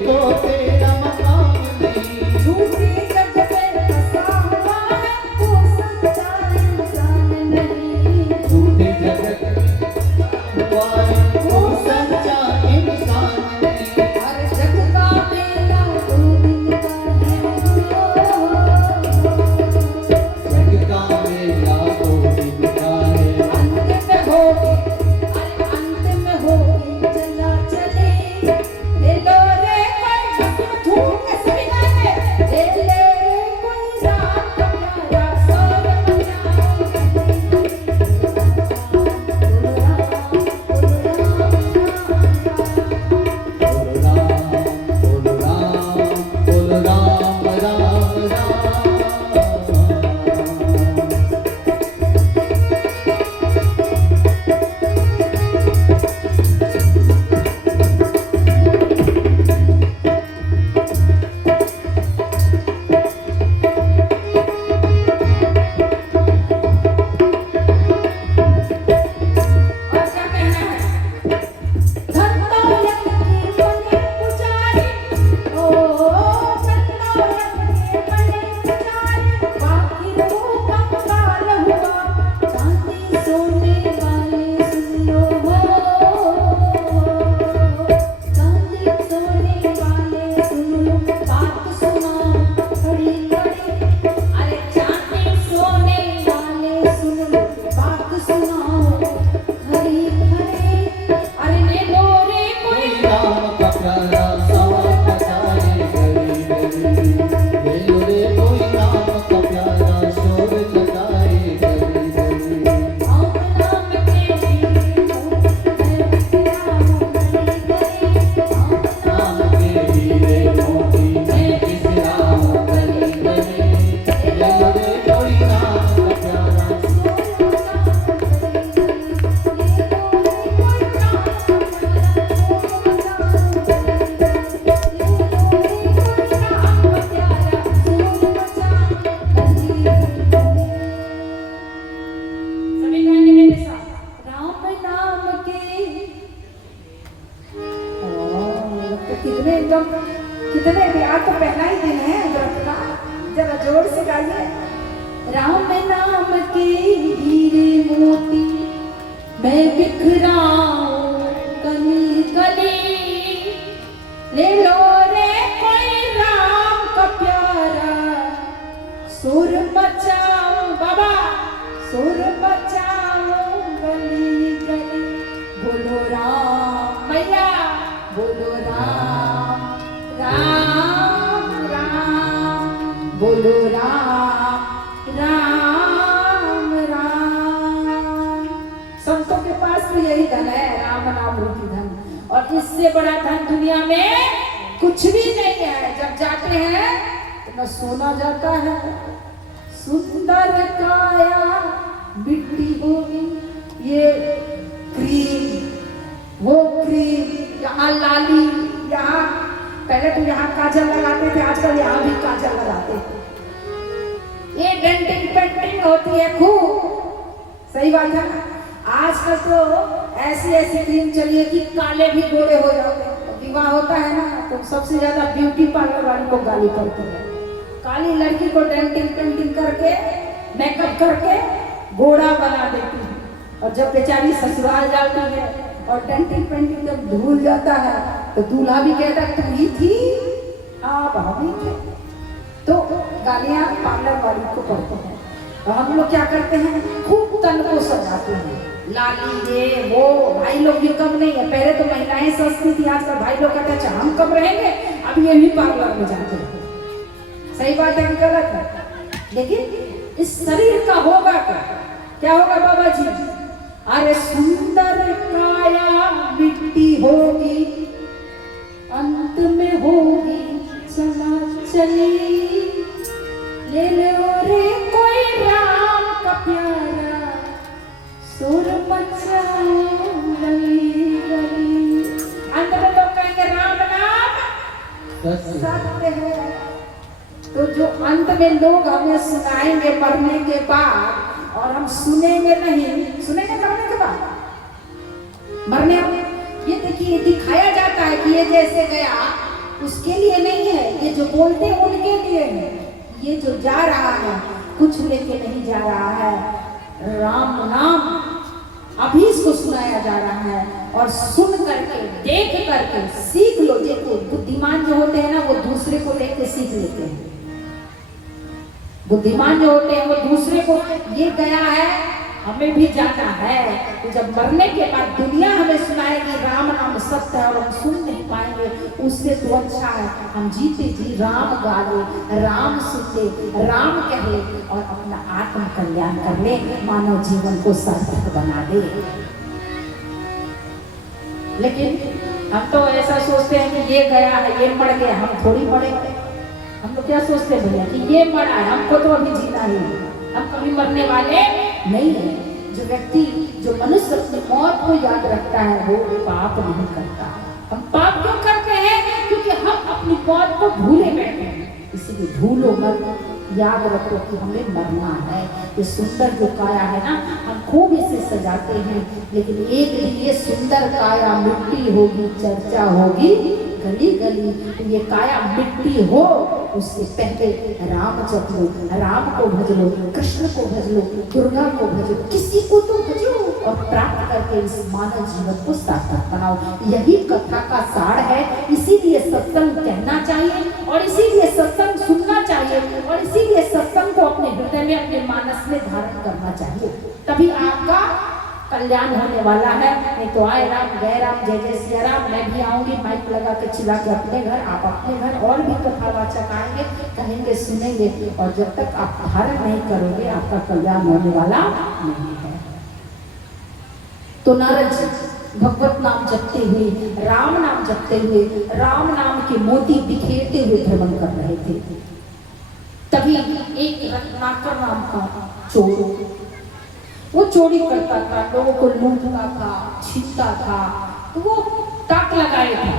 तो तेरा मकाम नहीं। झूठी जग में फंसा हुआ है तू सच्चा इंसान नहीं। झूठे जगत में हुआ है तू सच्चा इंसान नहीं। हर जग का मेला दो दिन का है। जग का मेला 2 दिन का है। अंत में होगी, अरे अंत में होगी चला चले। ले लो रे कोई धूम के सभी गाने, ले ले कोई रात का प्यारा सोर बोलो राम, बोलो राम, राम राम। और क्या कहना है? धन दौलत के बने पुजारी, ओ धन दौलत के बने पुजारी, बाकी वो कंगाल हुआ। चांदी सोने वाले सुन लो हो, चांदी सोने वाले सुन लो, बात सुनाओ खड़ी खड़ी। अरे चांदी सोने वाले सुन लो, बात सुनाओ खड़ी खड़ी। अरे ले लो रे कोई कोई राम का प्यारा सवा बजाए गली गली। ले लो रे कोई राम का प्यारा शोर लगाए गली गली। राम नाम के हीरे राम के हीरे मोती मैं बिसराऊं गली गली। ले लो रे कोई राम का प्यारा। सभी गाने मेरे साथ। राम नाम के कितने एकदम कितने भी आज तो पहला ही दिन है व्रत का, जरा जोर से गाइए। राम नाम के हीरे मोती मैं बिखराऊं गली गली। ले लो रे कोई राम का प्यारा सुर मचाऊं बाबा, सुर मचाऊं गली गली। बोलो राम मैया, बोलो राम राम राम, बोलो राम राम राम। संतों के पास भी यही धन है, राम नाम रूपी धन। और इससे बड़ा धन दुनिया में कुछ भी नहीं है। जब जाते हैं तो न सोना जाता है, सुंदर काया मिट्टी होगी। ये क्रीम वो क्रीम, यहाँ लाली, यहाँ पहले तो यहाँ काजल लगाते थे, आजकल यहाँ भी काजल लगाते हैं। ये डेंटिंग पेंटिंग होती है खूब, सही बात है ना। आजकल तो ऐसी ऐसी क्रीम चली है कि काले भी गोरे हो जाते हैं। विवाह होता है ना तो सबसे ज्यादा ब्यूटी पार्लर वाली को गाली पड़ती है। काली लड़की को डेंटिंग पेंटिंग करके मेकअप करके गोरा बना देती है, और जब बेचारी ससुराल जाती है और डेंटिंग पेंटिंग जब धुल जाता है तो दूल्हा भी कहता है तू ही थी, हाँ भाभी थे। तो गालियां पार्लर वाली को पड़ते हैं। और हम लोग क्या करते हैं, खूब तन को सजाते हैं, लाली ये वो। भाई लोग भी कम नहीं है, पहले तो महिलाएं सस्ती थी, आजकल भाई लोग कहते हैं अच्छा हम कम रहेंगे, अब ये भी पार्लर में जाते हैं। सही बात है कि गलत है? लेकिन इस शरीर का होगा क्या होगा बाबा जी? अरे सुंदर काया मिट्टी होगी, अंत में होगी चला चली। ले लो रे कोई राम का प्यारा सुर मचाओ गली गली। अंत में लोग कहेंगे राम नाम सत्य है। तो जो अंत में लोग हमें सुनाएंगे मरने के बाद, और हम सुनेंगे नहीं, सुनेंगे मरने के बाद। मरने ये देखिए दिखाया जाता है कि ये जैसे गया उसके लिए नहीं है, ये जो बोलते हैं उनके लिए है। ये जो जा रहा है कुछ लेके नहीं जा रहा है, राम नाम अभी इसको सुनाया जा रहा है। और सुन करके देख करके सीख लो। देखो बुद्धिमान जो होते हैं ना वो दूसरे को देख के सीख लेते हैं। बुद्धिमान जो होते हैं वो दूसरे को, ये गया है हमें भी जाना है, तो जब मरने के बाद दुनिया हमें सुनाएगी राम नाम सत्य है और हम सुन नहीं पाएंगे, उससे तो अच्छा है हम जीते जी राम गा ले, राम सुन ले, राम कह ले और अपना आत्म कल्याण कर ले, मानव जीवन को सार्थक बना दे। लेकिन हम तो ऐसा सोचते हैं कि ये गया है, ये मर गया, हम थोड़ी मरेंगे। हम लोग क्या सोचते हैं भैया कि ये मरा है, हमको तो अभी जीना ही, हम कभी मरने वाले नहीं है। जो व्यक्ति, जो मनुष्य अपनी मौत को याद रखता है वो पाप नहीं करता। हम पाप क्यों करते हैं? क्योंकि हम अपनी मौत को भूले बैठे हैं। इसीलिए भूलो मत, याद रखो कि हमें मरना है। ये सुंदर जो काया है ना, हम खूब इसे सजाते हैं, लेकिन एक दिन ये सुंदर काया मिट्टी होगी, चर्चा होगी गली गली। तो ये काया मिट्टी हो उससे पहले राम जप लो, राम को भज लो, कृष्ण को भज लो, दुर्गा को भजो, किसी को तो भजो और प्राप्त करके इस मानव जीवन को सार्थक बनाओ। यही कथा का सार है। इसीलिए सत्संग कहना चाहिए और इसीलिए सत्संग सुनना चाहिए और इसीलिए सत्संग को अपने हृदय में, अपने मानस में धारण करना चाहिए। तभी आपका कल्याण होने वाला है। नहीं तो आए राम गए राम, जय जय सिया राम, मैं भी आऊंगी माइक लगा के चिल्ला के अपने घर, आप अपने घर, और भी कथावाचक आएंगे, कहेंगे, सुनेंगे, और जब तक आप धारण नहीं करोगे आपका कल्याण होने वाला नहीं है। तो नारद जी भगवत नाम जपते हुए, राम नाम जपते हुए, राम नाम के मोती बिखेरते हुए भ्रमण कर रहे थे। तभी एक रत्नाकर नाम का चोर, वो चोरी करता था, लोगों को लूटता था, छीनता था, तो वो ताक लगाए था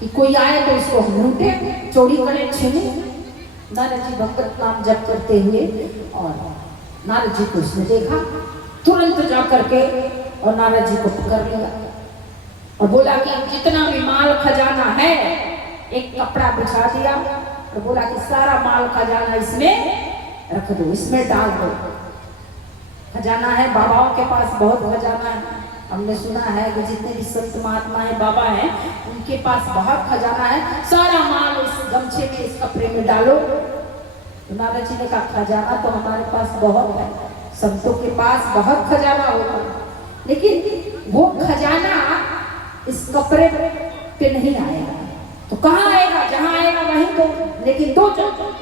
कि कोई आए तो उसको हम लूटे, चोरी करें, छीने। नारद जी भगवत नाम जप करते हुए, और नारद जी को उसने देखा, तुरंत जा करके और नारद जी को पकड़ लिया और बोला कि जितना भी माल खजाना है, एक कपड़ा बिछा दिया और बोला कि सारा माल खजाना इसमें रख दो, इसमें डाल दो। खजाना है, बाबाओं के पास बहुत खजाना है। हमने सुना है कि जितने भी संत महात्मा है, बाबा है, उनके पास बहुत खजाना है, सारा माल इस गमछे में, इस कपड़े में डालो। तो नारद जी ने कहा खजाना तो हमारे पास बहुत है, संतों के पास बहुत खजाना होगा, लेकिन वो खजाना इस कपड़े पे नहीं आएगा। तो कहाँ आएगा? जहाँ आएगा वहीं तो, लेकिन दो जगह।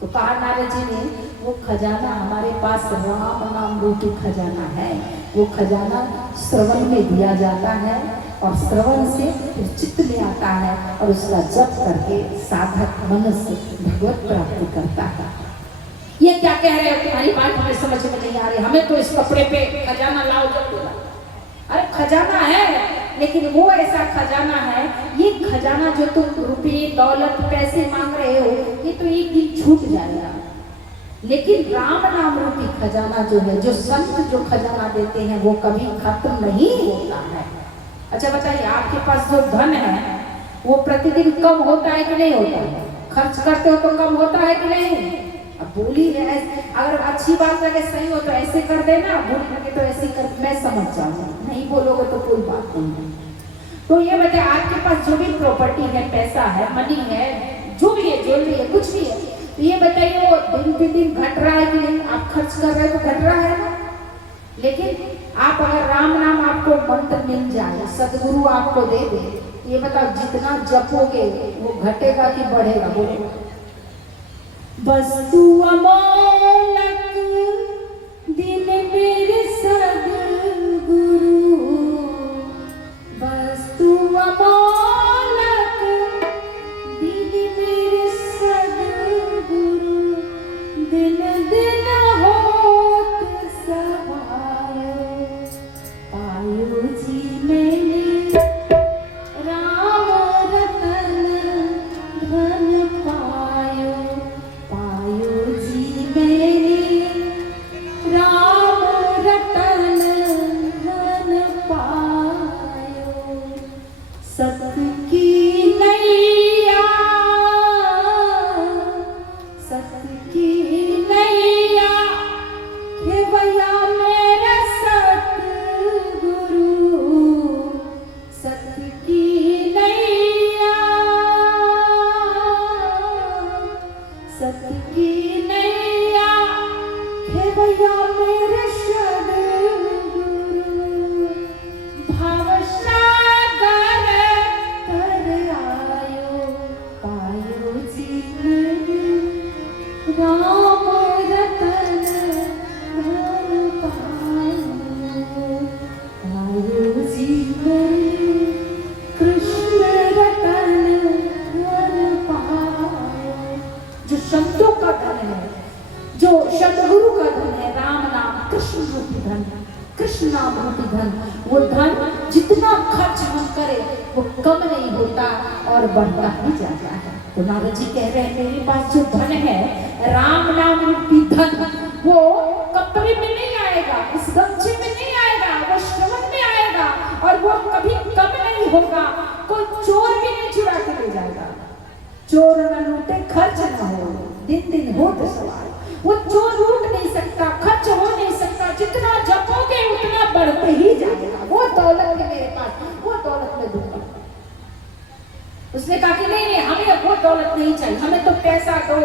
तो कहा नारद जी ने, वो खजाना हमारे पास राम नाम रूपी खजाना है। वो खजाना श्रवण में दिया जाता है और श्रवण से चित्त में आता है और उसका जप करके साधक मनुष्य भगवत प्राप्ति करता है। ये क्या कह रहे हो? तुम्हारी बात हमें समझ में नहीं आ रही, हमें तो इस कपड़े पे खजाना लाओ जब बोला। अरे खजाना है, लेकिन वो ऐसा खजाना है, ये खजाना जो तुम रुपये दौलत पैसे मांग रहे हो, ये तो एक दिन छूट जाएगा। लेकिन राम नाम रूपी खजाना जो है, जो संत जो खजाना देते हैं, वो कभी खत्म नहीं होता है। अच्छा बताइए, आपके पास जो धन है वो प्रतिदिन कम होता है कि नहीं होता है? खर्च करते हो तो कम होता है कि नहीं? अब बोली है, अगर अच्छी बात लगे, सही हो तो ऐसे कर देना, बुरी लगे तो ऐसे कर, मैं समझ जाऊंगा, नहीं बोलोगे तो कोई बात नहीं। तो ये बताए, आपके पास जो भी प्रॉपर्टी है, पैसा है, मनी है, जो भी है, ज्वेलरी है, कुछ भी है, तो ये बताइए वो दिन पे दिन घट रहा है कि नहीं? आप खर्च कर रहे हो तो घट रहा है ना। लेकिन आप अगर राम नाम आपको मंत्र मिल जाए, सदगुरु आपको दे दे, ये बताओ जितना जपोगे वो घटेगा कि बढ़ेगा? बोलो। वस्तु अमोलक दिन मेरे सदगुरु, वस्तु अमोलक दिन मेरे सदगुरु, दिन दिन होत सवायो, पायो जी मैंने राम रतन धन पायो, पायो जी मैंने गुरुजी मेरे कृष्ण रतन धन पायो। जो शब्दों का धन है, जो सदगुरु का धन है, राम नाम कृष्ण रूपी धन, कृष्ण नाम रूपी धन, वो धन जितना खर्च हम करें वो कम नहीं होता और बढ़ता ही जाता है। तो नारद जी कह रहे हैं मेरे पास जो धन है, राम नाम रूपी धन, वो कपड़े में नहीं आएगा, इस गमछे में नहीं आएगा, वो श्रवण में आएगा और वो कभी कम नहीं होगा। कोई चोर भी नहीं चुरा के ले जाएगा। चोर न लूटे खर्च न हो, दिन दिन हो तो सवाल। वो चोर लूट नहीं सकता, खर्च हो नहीं सकता, जितना जपोगे उतना बढ़ते ही जाएगा। वो दौलत है मेरे पास, वो दौलत में दूंगा। उसने कहा कि नहीं नहीं, हमें वो दौलत नहीं चाहिए, हमें तो पैसा दो,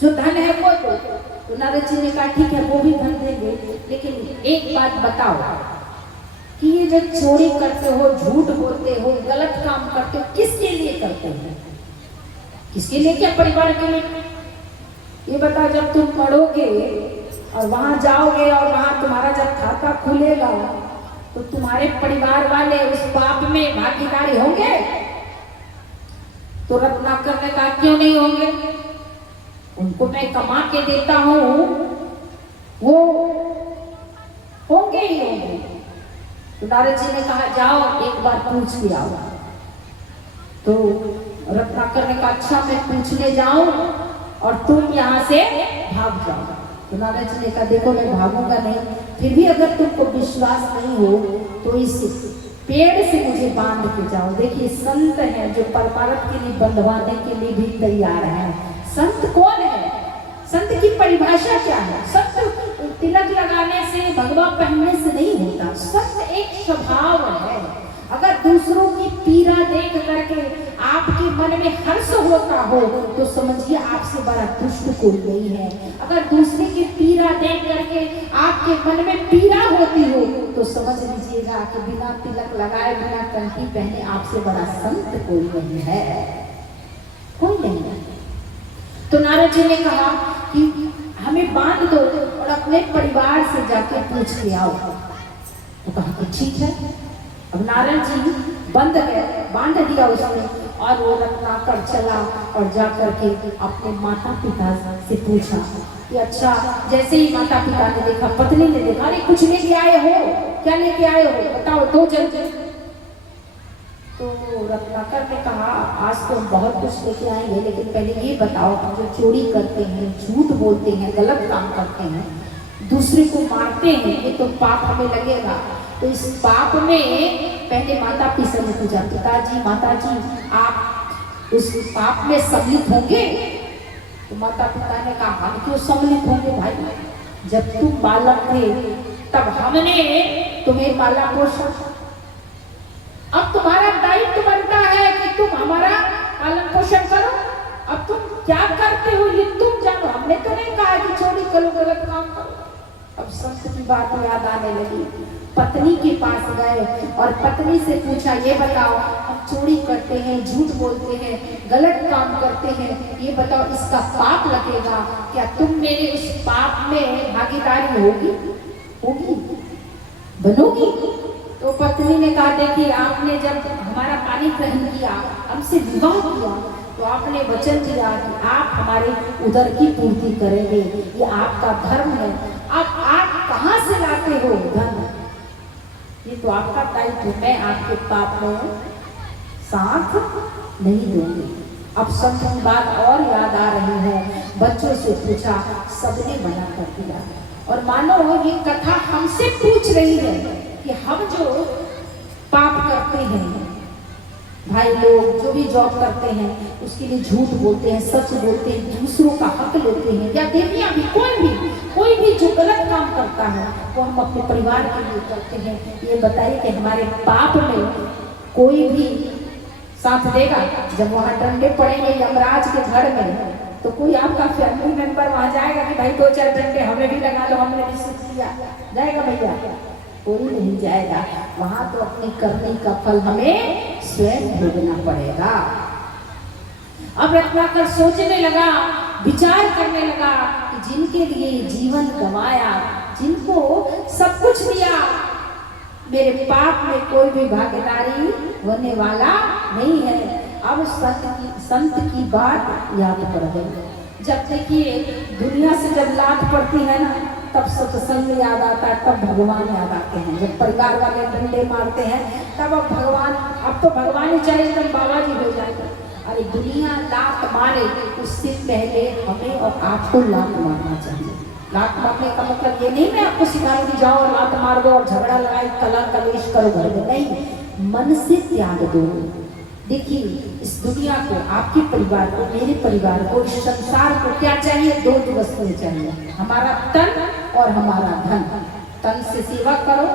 जो धन है वो दो। तो नारद जी ने कहा ठीक है वो भी धन देंगे, लेकिन एक बात बताओ कि ये जो चोरी करते हो, झूठ बोलते हो, गलत काम करते हो, किसके लिए करते हो? किसके लिए? क्या परिवार के लिए? ये बताओ, जब तुम पढ़ोगे और वहां जाओगे और वहां तुम्हारा जब खाता खुलेगा तो तुम्हारे परिवार वाले उस पाप में भागीदारी होंगे? तो रत्नाकर ने कहा क्यों नहीं होंगे? उनको मैं कमा के देता हूं, वो होंगे ही होंगे। तो नारद जी ने कहा जाओ एक बार पूछ के आओ। तो रत्नाकर ने कहा अच्छा मैं पूछने जाऊं और तुम यहाँ से भाग जाओ। तो नारद जी ने कहा देखो मैं भागूंगा नहीं, फिर भी अगर तुमको विश्वास नहीं हो तो इस पेड़ से मुझे बांध के जाओ। देखिए संत हैं जो परमार्थ के लिए बंधवाने के लिए भी तैयार हैं। संत कौन है? संत की परिभाषा क्या है? संत तिलक लगाने से, भगवा पहनने से नहीं होता। संत एक स्वभाव है। अगर दूसरों की पीड़ा देख करके आपके मन में हर्ष होता हो तो समझिए आपसे बड़ा दुष्ट कोई नहीं है। अगर दूसरे की पीड़ा देख करके आपके मन में पीड़ा होती हो तो समझ लीजिएगा कि बिना तिलक लगाए, बिना कंठी पहने आपसे बड़ा संत कोई नहीं है, कोई नहीं है। तो नारद जी ने कहा कि हमें बांध दो और अपने परिवार से जाके पूछ के आओ। तो कहा कि ठीक है। अब नारद जी बांध दिया उसने और वो रत्नाकर चला और जाकर के अपने माता पिता से पूछा कि अच्छा, जैसे ही माता पिता ने देखा, पत्नी ने देखा, अरे कुछ लेके आए हो? क्या लेके आए हो बताओ, दो जल्दी। तो रत्नाकर ने कहा आज तो हम बहुत कुछ लेके आएंगे, लेकिन पहले ये बताओ कि जो चोरी करते हैं, झूठ बोलते हैं, गलत काम करते हैं, दूसरे को मारते हैं, ये तो पाप हमें लगेगा। तो इस पाप में पहले माता पिता ने पूछा पिताजी माताजी आप उस पाप में सम्मिलित होंगे? तो माता पिता ने कहा हम क्यों सम्मिलित होंगे भाई, जब तुम बालक थे तब हमने तुम्हें पाला पोषा, अब तुम्हारा दायित्व बनता है कि तुम हमारा पालन पोषण करो। अब तुम क्या करते हो ये तुम जानो, हमने तो नहीं कहा कि चोरी करो, गलत काम करो। अब संत की बात याद आने लगी। पत्नी के पास गए और पत्नी से पूछा ये बताओ हम चोरी करते हैं, झूठ बोलते हैं, गलत काम करते हैं, ये बताओ इसका पाप लगेगा क्या? तुम मेरे उस पाप में भागीदारी होगी बनोगी? तो पत्नी ने कहा देखिए आपने जब हमारा पानी ग्रहण किया, हमसे विवाह किया, तो आपने वचन दिया कि आप हमारे उदर की पूर्ति करेंगे, ये आपका धर्म है। अब आप कहाँ से लाते हो धन? ये तो आपका दायित्व, मैं आपके पाप में साथ नहीं दूंगी। अब सब बात और याद आ रही है। बच्चों से पूछा, सबने मना कर दिया। और मानो ये कथा हमसे पूछ रही है कि हम जो पाप करते हैं, भाई लोग जो भी जॉब करते हैं उसके लिए झूठ बोलते हैं, सच बोलते हैं, दूसरों का हक लेते हैं, या देवियां भी, कोई भी जो गलत काम करता है वो हम अपने परिवार के लिए करते हैं। ये बताइए कि हमारे पाप में कोई भी साथ देगा? जब वहाँ डंडे पड़ेंगे यमराज के घर में तो कोई आपका फैमिली मेंबर वहाँ जाएगा कि भाई 2-4 डंडे हमें भी लगा लो, हमने भी सीख लिया? जाएगा भैया? कोई नहीं जाएगा। वहाँ तो अपनी करने का फल हमें स्वयं भोगना पड़ेगा। अब रत्नाकर सोचने लगा, विचार करने लगा कि जिनके लिए जीवन गंवाया, जिनको सब कुछ दिया, मेरे पाप में कोई भी भागीदारी होने वाला नहीं है। अब संत की बात याद पड़ गई। जब देखिए दुनिया से जब लात पड़ती है ना, तब सत्संग याद आता है, तब भगवान याद आते हैं। जब परिवार वाले डंडे मारते हैं तब अब भगवान, अब तो भगवान ही चाहिए, तब बाबा जी हो जाएगा। अरे दुनिया लात मारे उससे पहले हमें और आपको लात मारना चाहिए। लात मारने का मतलब ये नहीं मैं आपको सिखाऊंगी जाओ और लात मार दो और झगड़ा लगाए कला कलेश करो घर में, नहीं, मन से त्याग दो। देखिए इस दुनिया को, आपके परिवार को, मेरे परिवार को, इस संसार को क्या चाहिए? दो वस्तुएं चाहिए, हमारा तन और हमारा धन। तन से सेवा करो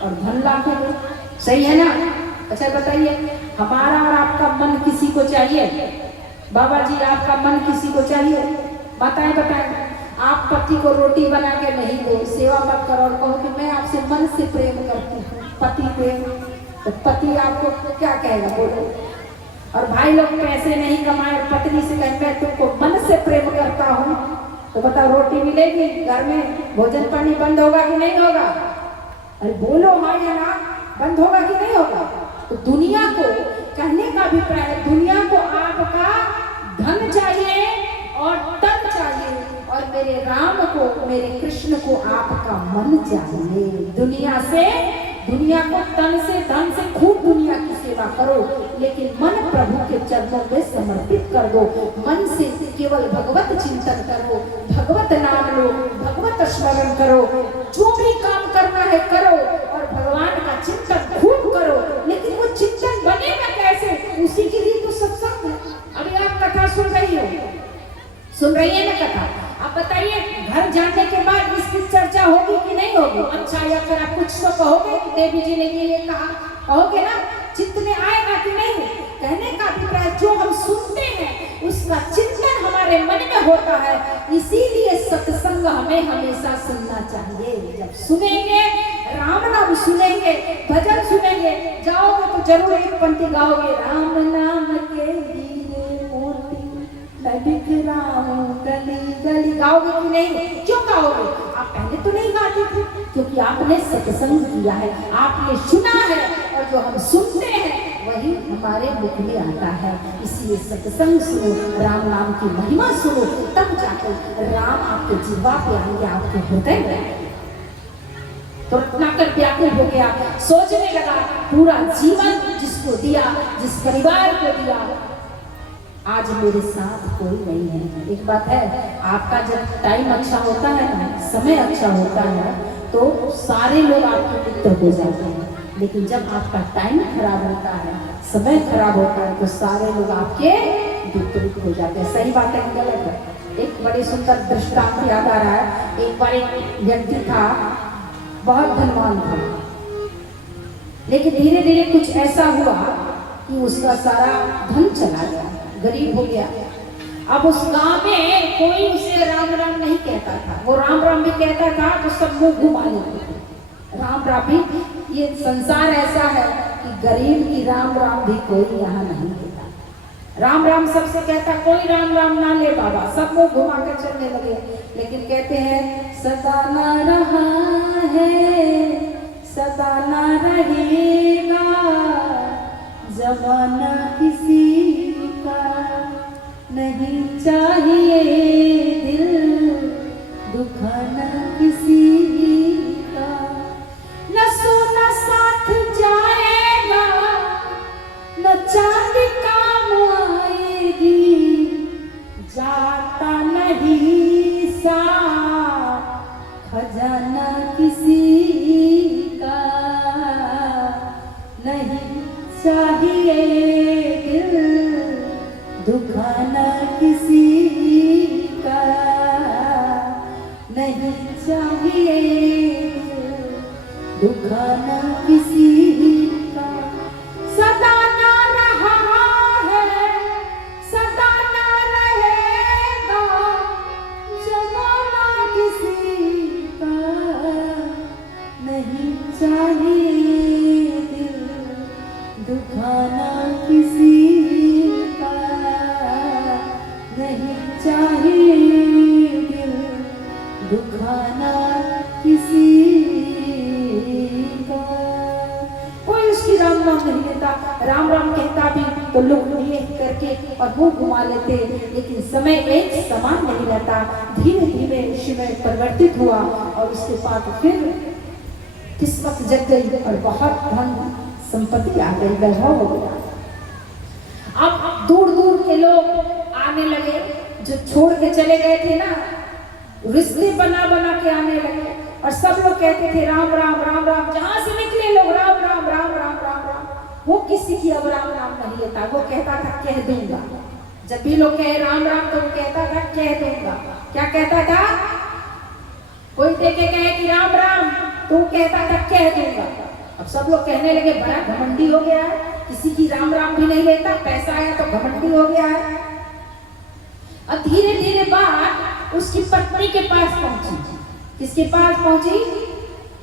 और धन ला के दो, सही है ना? अच्छा बताइए, हमारा और आपका मन किसी को चाहिए? बाबा जी आपका मन किसी को चाहिए? बताएं बताएं। आप पति को रोटी बना के नहीं दो, सेवा मत करो और कहो कि मैं आपसे मन से प्रेम करती हूँ, पति प्रेम, तो पति आपको क्या कहेगा बोलो? और भाई लोग पैसे नहीं कमाए और पत्नी से कहे मैं तुमको मन से प्रेम करता हूँ, तो बताओ रोटी मिलेगी घर में? भोजन पानी बंद होगा कि नहीं होगा? अरे बोलो हाँ या ना, बंद होगा कि नहीं होगा? तो दुनिया को कहने का अभिप्राय है, दुनिया को आपका धन चाहिए और तन चाहिए, और मेरे राम को, मेरे कृष्ण को आपका मन चाहिए। दुनिया को तन से धन से खूब दुनिया की सेवा करो, लेकिन मन प्रभु के चरणों में समर्पित कर दो। मन से केवल भगवत चिंतन करो, भगवत नाम लो, भगवत स्मरण करो, जो भी काम करना है करो और भगवान का चिंतन खूब करो। लेकिन वो चिंतन बनेगा कैसे? उसी के लिए तो सत्संग है। अभी आप कथा सुन रही है ना कथा? आप बताइए घर जाने के बाद इसकी चर्चा होगी कि नहीं होगी? अच्छा, या फिर आप कुछ तो कहोगे कि देवी जी ने ये कहा, कहोगे ना? चित्त में आएगा कि नहीं? कहने का अभिप्राय जो हम सुनते हैं उसका चिंतन हमारे मन में होता है। इसीलिए सत्संग हमें हमेशा सुनना चाहिए। जब सुनेंगे, राम नाम सुनेंगे, भजन सुनेंगे, जाओगे तो जरूर एक पंक्ति गाओगे, राम नाम के हीरे मोती मैं बिखराऊं गली गली। गाओगे कि नहीं? क्यों गाओगे? आप पहले तो नहीं गाते थे, क्योंकि आपने सत्संग किया है, आपने सुना है, और जो हम सुनते हैं वही हमारे मुख में आता है। इसलिए सत्संग सुनो, राम नाम की महिमा सुनो, तब जाकर राम आपके जीवा पे आएंगे, आपके हृदय में। तो रत्नाकर व्याकुल हो गया, सोचने लगा पूरा जीवन जिसको दिया, जिस परिवार को दिया, आज मेरे साथ कोई नहीं है। एक बात है, आपका जब टाइम अच्छा होता है ना, समय अच्छा होता है, तो सारे लोग आपके मित्र हो जाते हैं। लेकिन जब आपका टाइम खराब होता है, समय खराब होता है, तो सारे लोग आपके विपरीत हो जाते हैं। सही बात है कि गलत है? एक बड़ी सुंदर दृष्टांत याद आ रहा है। एक बार एक व्यक्ति था, बहुत धनवान था, लेकिन धीरे धीरे कुछ ऐसा हुआ कि उसका सारा धन चला गया, गरीब हो गया। अब उस गांव में कोई उसे राम राम नहीं कहता था। वो राम राम भी कहता था तो सब मुंह घुमा लेते थे। राम राम भी, ये संसार ऐसा है कि गरीब की राम राम भी कोई यहाँ नहीं देता। राम राम सबसे कहता, कोई राम राम ना ले बाबा, सब मुंह घुमा कर चलने लगे। लेकिन कहते हैं सदा ना रहा है, सदा ना रहेगा, जमाना किसी का नहीं चाहिए दिल, दुखाना किसी का। न सोना साथ जाएगा, न चांदी काम आएगी, जाता नहीं साथ खजाना किसी का नहीं चाहिए दिल, दुखाना किसी का नहीं चाहिए दिल, दुखाना किसी का। सदा ना रहा है, सदा ना रहेगा, जमाना किसी का नहीं चाहिए दिल, दुखाना किसी का नहीं चाहिए दिल, दुखाना किसी का। नाम नहीं लेता, राम राम कहता भी तो लोग लिए करके और मुंह घुमा लेते, लेकिन समय एक समान नहीं रहता। धीरे धीरे शिव परिवर्तित हुआ और उसके बाद फिर किस्मत जग गई और बहुत धन संपत्ति आ गई, वैभव हो गया। अब दूर दूर के लोग आने लगे, जो छोड़ के चले गए थे ना, रिश्ते बना बना के आने लगे और सब लोग कहते थे राम राम राम राम, जहां से निकले लोग राम राम राम राम राम राम। वो किसी की अब राम राम नहीं लेता, वो कहता था कह दूंगा। जब भी लोग कहे राम राम तो वो कहता था कह दूंगा। क्या कहता था? कोई देखे कहे कि राम राम तो वो कहता था कह दूंगा। अब सब लोग कहने लगे बड़ा घमंडी हो गया है, किसी की राम राम भी नहीं लेता, पैसा आया तो घमंडी हो गया है। और धीरे धीरे बात उसकी पत्नी के पास पहुंची। किसके पास पहुंची?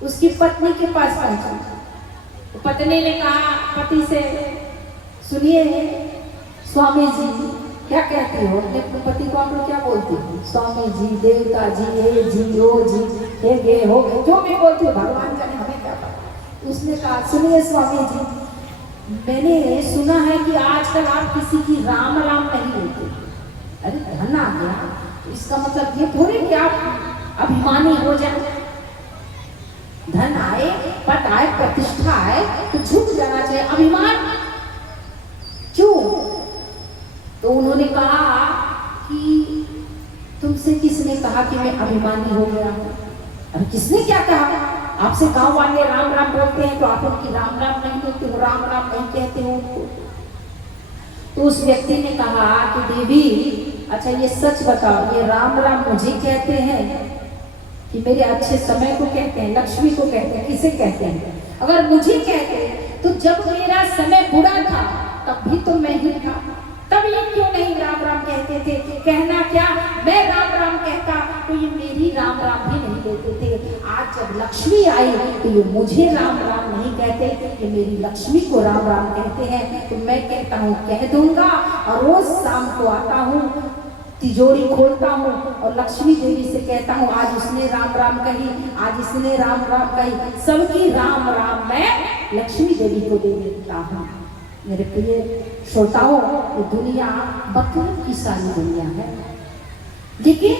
उसकी पत्नी के पास पहुंची। तो पत्नी ने कहा पति से, सुनिए स्वामी जी, क्या कहते हो? अपने पति को आप लोग क्या बोलते हो? स्वामी जी, देवता जी, हे जी, ओ जी, हे गे हो, जो भी बोलते हो, भगवान जाने, हमें क्या पता। उसने कहा सुनिए स्वामी जी, मैंने सुना है कि आजकल आप किसी की राम राम नहीं लेते। अरे धन आ गया, इसका मतलब ये थोड़ी कि आप अभिमानी हो जाए। धन आए, पद आए, प्रतिष्ठा आए तो झुक जाना चाहिए, अभिमान क्यों? तो उन्होंने कहा कि तुमसे किसने कहा कि मैं अभिमानी हो गया हूं? अरे किसने क्या कहा? आपसे गांव वाले राम राम बोलते हैं तो आप उनकी राम राम नहीं बोलते हो, राम राम नहीं कहते हो उनको। तो उस व्यक्ति ने कहा कि देवी, अच्छा ये सच बताओ, ये राम राम मुझे कहते हैं कि मेरे अच्छे समय को कहते हैं, लक्ष्मी को कहते हैं, किसे कहते हैं? अगर मुझे कहते तो जब मेरा समय बुरा था तब भी तो मैं ही था, तब ये क्यों नहीं राम राम कहते थे? कहना क्या, मैं राम राम कहता तो ये मेरी राम राम भी नहीं देते थे। आज जब लक्ष्मी आई तो ये मुझे राम राम नहीं कहते, ये मेरी लक्ष्मी को राम राम कहते हैं। तो मैं कहता हूँ कह दूंगा, और रोज शाम को आता हूँ, तिजोरी खोलता हूँ और लक्ष्मी देवी से कहता हूँ आज उसने राम राम कही, आज इसने राम राम कही, सबकी राम राम मैं लक्ष्मी देवी को दे देता हूँ। मेरे प्रिय श्रोताओं, ये दुनिया मतलब की सारी दुनिया है, लेकिन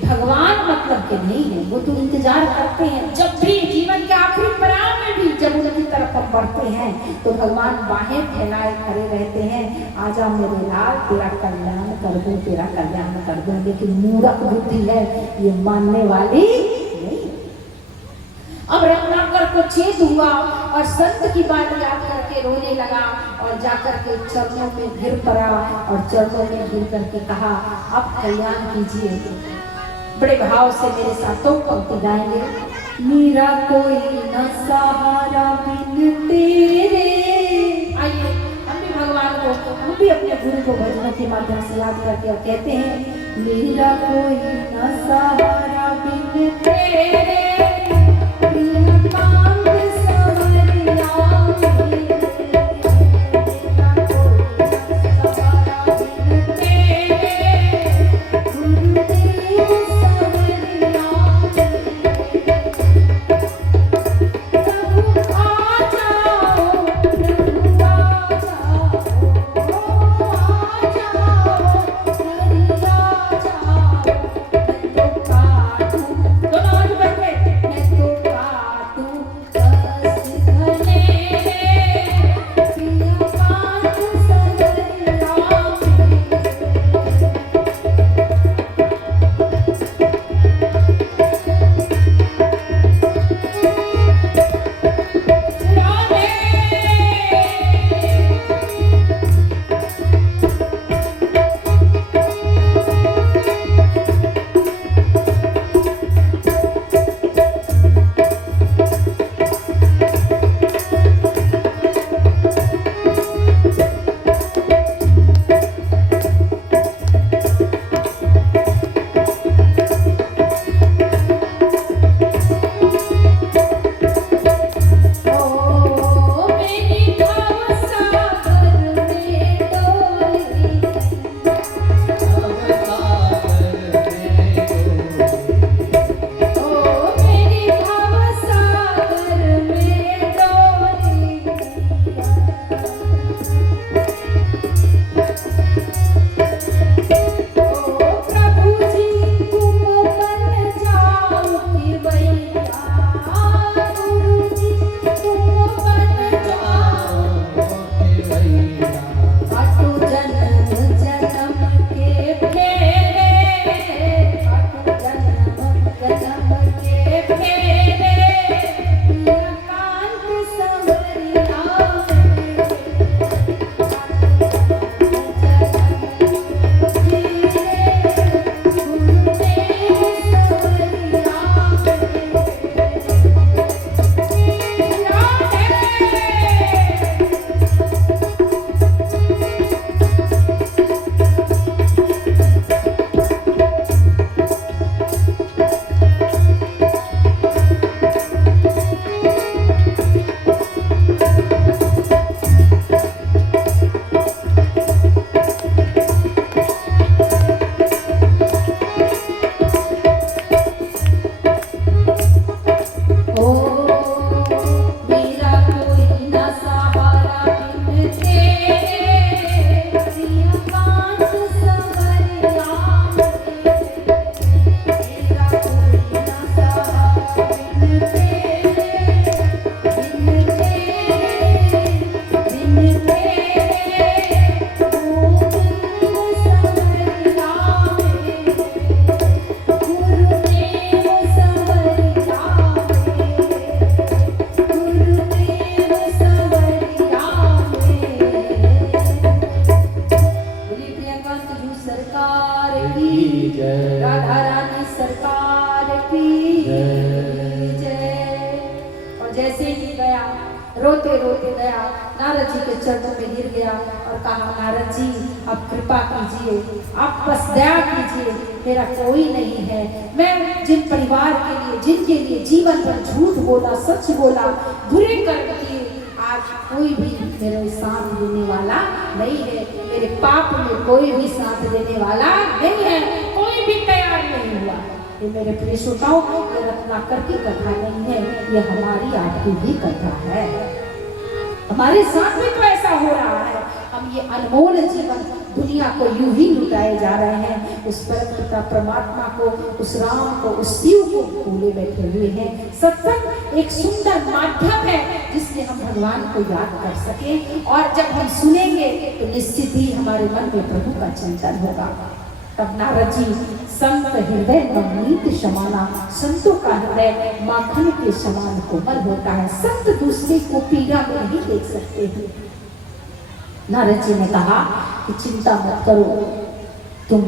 भगवान मतलब के नहीं है। वो तो इंतजार करते हैं, जब भी जीवन के आखिरी पड़ाव में भी जब उनकी तरफ हम बढ़ते हैं तो भगवान बाहें फैलाए खड़े रहते हैं, आजा मेरे लाल तेरा कल्याण कर दूं, तेरा कल्याण कर दूं। लेकिन मूर्ख बुद्धि है, ये मानने वाली नहीं। अब रत्नाकर को छेद हुआ और संत की बात याद करके रोने लगा और जाकर के चरणों में गिर पड़ा और चरणों में गिर करके कहा अब कल्याण कीजिए। बड़े भाव से मेरे साथ तो पंक्ति गाएंगे। मेरा कोई न सहारा बिन तेरे। आइए हम भी भगवान को, हम भी अपने गुरु को भजनों के माध्यम से याद करके और कहते हैं मेरा कोई न सहारा बिन तेरे, रोते रोते गया, नारद जी के चरणों में गिर गया और कहा, नारद जी आप कृपा कीजिए, आप बस दया कीजिए, मेरा कोई नहीं है। मैं जिन परिवार के लिए, जिनके लिए जीवन भर झूठ बोला, सच बोला, बुरे कर्म किए, आज कोई भी मेरे साथ देने वाला नहीं है, मेरे पाप में कोई भी साथ देने वाला नहीं है, कोई भी तैयार नहीं हुआ। ये मेरे प्रिय श्रोताओं, ये रत्नाकर की कथा नहीं है, ये हमारी आपकी भी कथा है। हमारे साथ भी तो ऐसा हो रहा है। हम ये अनमोल जीवन दुनिया को यूं ही लुटाए जा रहे हैं, उस परमपिता परमात्मा को, उस राम को, उस शिव को भूले बैठे हुए हैं। सत्संग एक सुंदर माध्यम है जिससे हम भगवान को याद कर सके, और जब हम सुनेंगे तो निश्चित ही हमारे मन में प्रभु का चिंतन होगा। तब नारद जी, संत हृदय नवनीत समाना, संतों का हृदय माखन के समान कोमल होता है, संत दूसरे को पीड़ा में नहीं देख सकते हैं। नारद जी ने कहा कि चिंता मत करो, तुम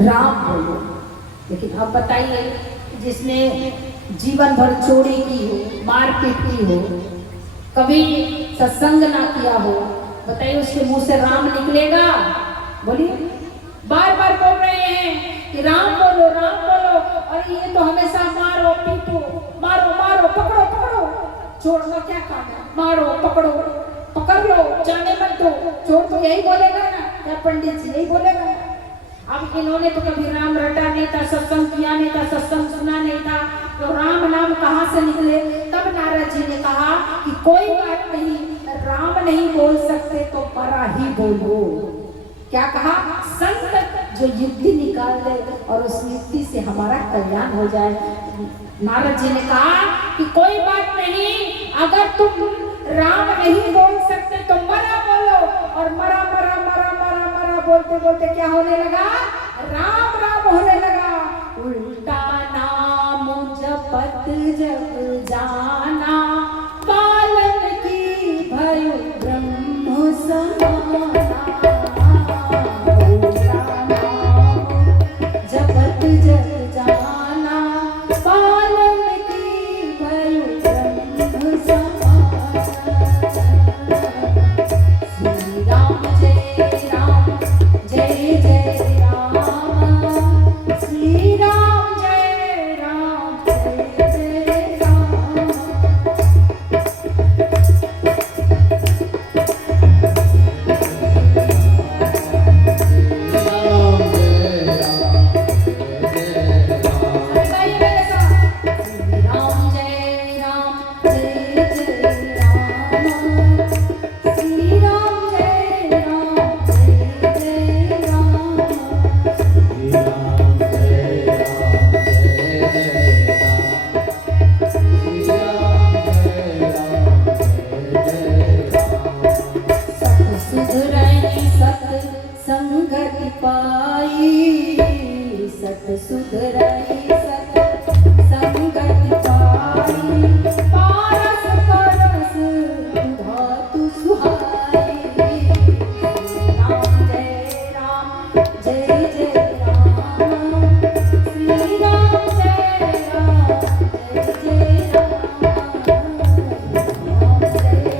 राम बोलो। लेकिन अब बताइए, जिसने जीवन भर चोरी की हो, मारपीट की हो, कभी सत्संग ना किया हो, बताइए उसके मुंह से राम निकलेगा? बोलिए। बार बार बोल रहे हैं कि राम बोलो, राम बोलो, और ये तो हमेशा मारो पीटो, मारो मारो, पकड़ो पकड़ो। चोर का क्या काम है? मारो पकड़ो, पकड़ लो, जाने मत दो। चोर तो यही बोलेगा ना, या पंडित जी यही बोलेगा ना। अब इन्होंने तो कभी राम रटा नहीं था, सत्संग किया नहीं था, सत्संग सुना नहीं था, तो राम नाम कहाँ से निकले? तब नारद जी ने कहा कि कोई बात नहीं, राम नहीं बोल सकते तो मरा ही बोलो। क्या कहा? संत जो युक्ति निकाल दे और उस युक्ति से हमारा कल्याण हो जाए। नारद जी ने कहा कि कोई बात नहीं, अगर तुम राम नहीं बोल सकते तो मरा बोलो। और मरा मरा मरा मरा मरा बोलते बोलते क्या होने लगा? राम राम होने लगा। उल्टा नाम जपत जग जाना, पालन की भयो ब्रह्म समाना। जपत जग जाना, पालन की भयो ब्रह्म समाना। श्री राम जय राम, जय जय राम। श्री राम जय राम, जय जय राम। संगति पाई, सत सुधरई सत संगति पाई। पारस परस धातु सुहाई। राम जय राम, जय जय राम। श्री राम जय राम, जय जय राम। राम जय राम,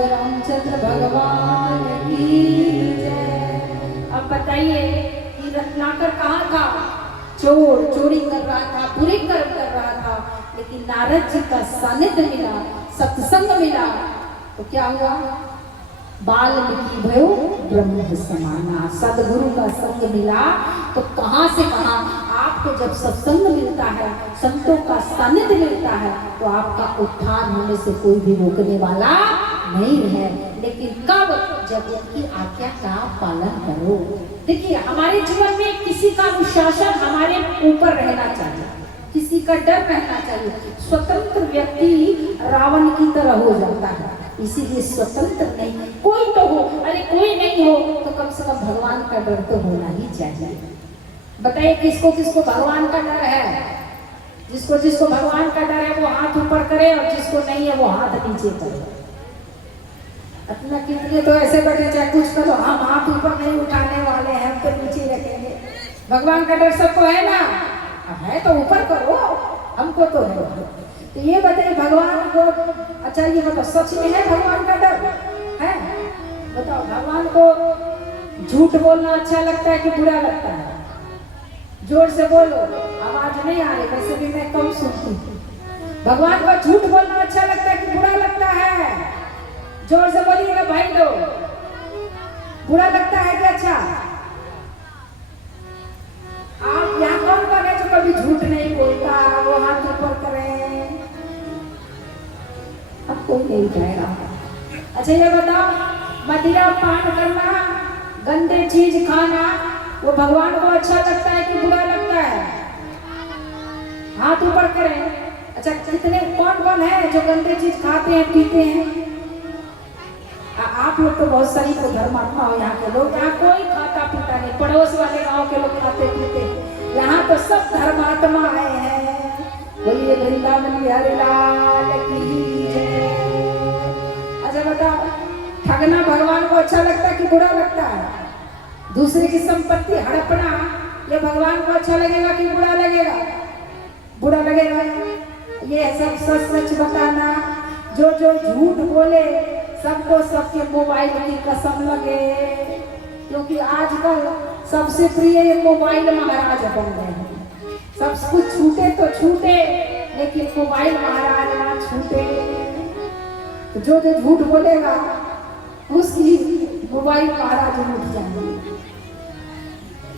रामचंद्र भगवान की जय। अब बताइए कि रत्नाकर कहाँ था? चोर चोरी कर रहा था, बुरे कर्म कर रहा था, लेकिन नारद जी का सानिध्य मिला, सत्संग मिला, तो क्या हुआ? वाल्मीकि भयो ब्रह्म समाना। सदगुरु का संग मिला तो कहाँ से कहाँ आपको जब सत्संग मिलता है, संतों का सानिध्य मिलता है, तो आपका उत्थान होने से कोई भी रोकने वाला नहीं है। लेकिन कब? जब उनकी आज्ञा का पालन करो। देखिए, हमारे जीवन में किसी का अनुशासन हमारे ऊपर रहना चाहिए, किसी का डर रहना चाहिए। स्वतंत्र व्यक्ति रावण की तरह हो जाता है, इसीलिए स्वतंत्र नहीं, कोई तो हो। अरे कोई नहीं हो तो कम से कम भगवान का डर तो होना ही चाहिए। बताइए, किसको किसको भगवान का डर है? जिसको जिसको भगवान का डर है वो हाथ ऊपर करे, और जिसको नहीं है वो हाथ नीचे करे। अपना कितने तो ऐसे बैठे, चाहे कुछ करो, हम हाथ ऊपर नहीं उठाने वाले हैं, हम तो नीचे रखेंगे। भगवान का डर सबको है ना? है तो ऊपर करो, हमको तो है। तो ये बताइए भगवान को, अच्छा ये बताओ, सच में है भगवान का डर है? बताओ, भगवान को झूठ बोलना अच्छा लगता है कि बुरा लगता है? जोर से बोलो, आवाज नहीं आ रही, वैसे भी मैं कम सुनती हूँ। भगवान को झूठ बोलना अच्छा लगता है कि बुरा लगता है? जोर से बोलिएगा भाई लोग। बुरा लगता है कि अच्छा? आप यहाँ कौन कौन है जो कभी झूठ नहीं बोलता? वो हाथ ऊपर करें। अब कोई नहीं जाएगा। अच्छा ये बताओ, मदिरा पान करना, गंदे चीज खाना, वो भगवान को अच्छा लगता है कि बुरा लगता है? हाथ ऊपर करें। अच्छा, कितने कौन कौन है जो गंदे चीज खाते हैं पीते हैं? आप लोग तो बहुत सही तो धर्मात्मा हो। यहाँ के लोग, यहाँ कोई खाता पीता नहीं, पड़ोस वाले गांव के लोग खाते पीते, यहाँ तो सब धर्मात्मा आए हैं। बोलिए वृंदावन बिहारी लाल की जय। अच्छा बताओ, ठगना भगवान को अच्छा लगता है कि बुरा लगता है? दूसरे की संपत्ति हड़पना, ये भगवान को अच्छा लगेगा कि बुरा लगेगा? बुरा लगेगा। ये सब सच सच बताना, जो जो झूठ बोले सबको सबके मोबाइल की कसम लगे, क्योंकि आजकल सबसे प्रिय ये मोबाइल महाराज बन गए हैं। सब कुछ छूटे तो छूटे, लेकिन मोबाइल महाराज ना छूटे। तो जो जो झूठ बोलेगा उसकी मोबाइल महाराज उठ जाएंगे।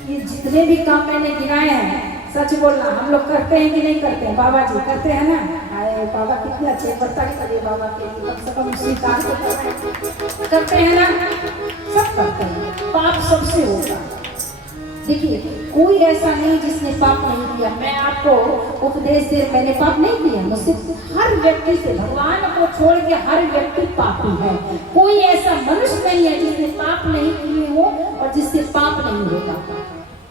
ये जितने भी काम मैंने गिनाए हैं, सच बोलना हम लोग करते हैं कि नहीं करते हैं? बाबा जी करते हैं ना? अरे बाबा कितने अच्छे बता करिए, बाबा के कम से कम स्वीकार करते हैं ना? सब करते हैं, पाप सबसे होगा। देखिए, कोई ऐसा नहीं जिसने पाप नहीं किया। मैं आपको उपदेश दे, मैंने पाप नहीं किया, मुझसे हर व्यक्ति से, भगवान को छोड़ के हर व्यक्ति पापी है। कोई ऐसा मनुष्य नहीं है जिसने पाप नहीं किए हो और जिससे पाप नहीं होगा।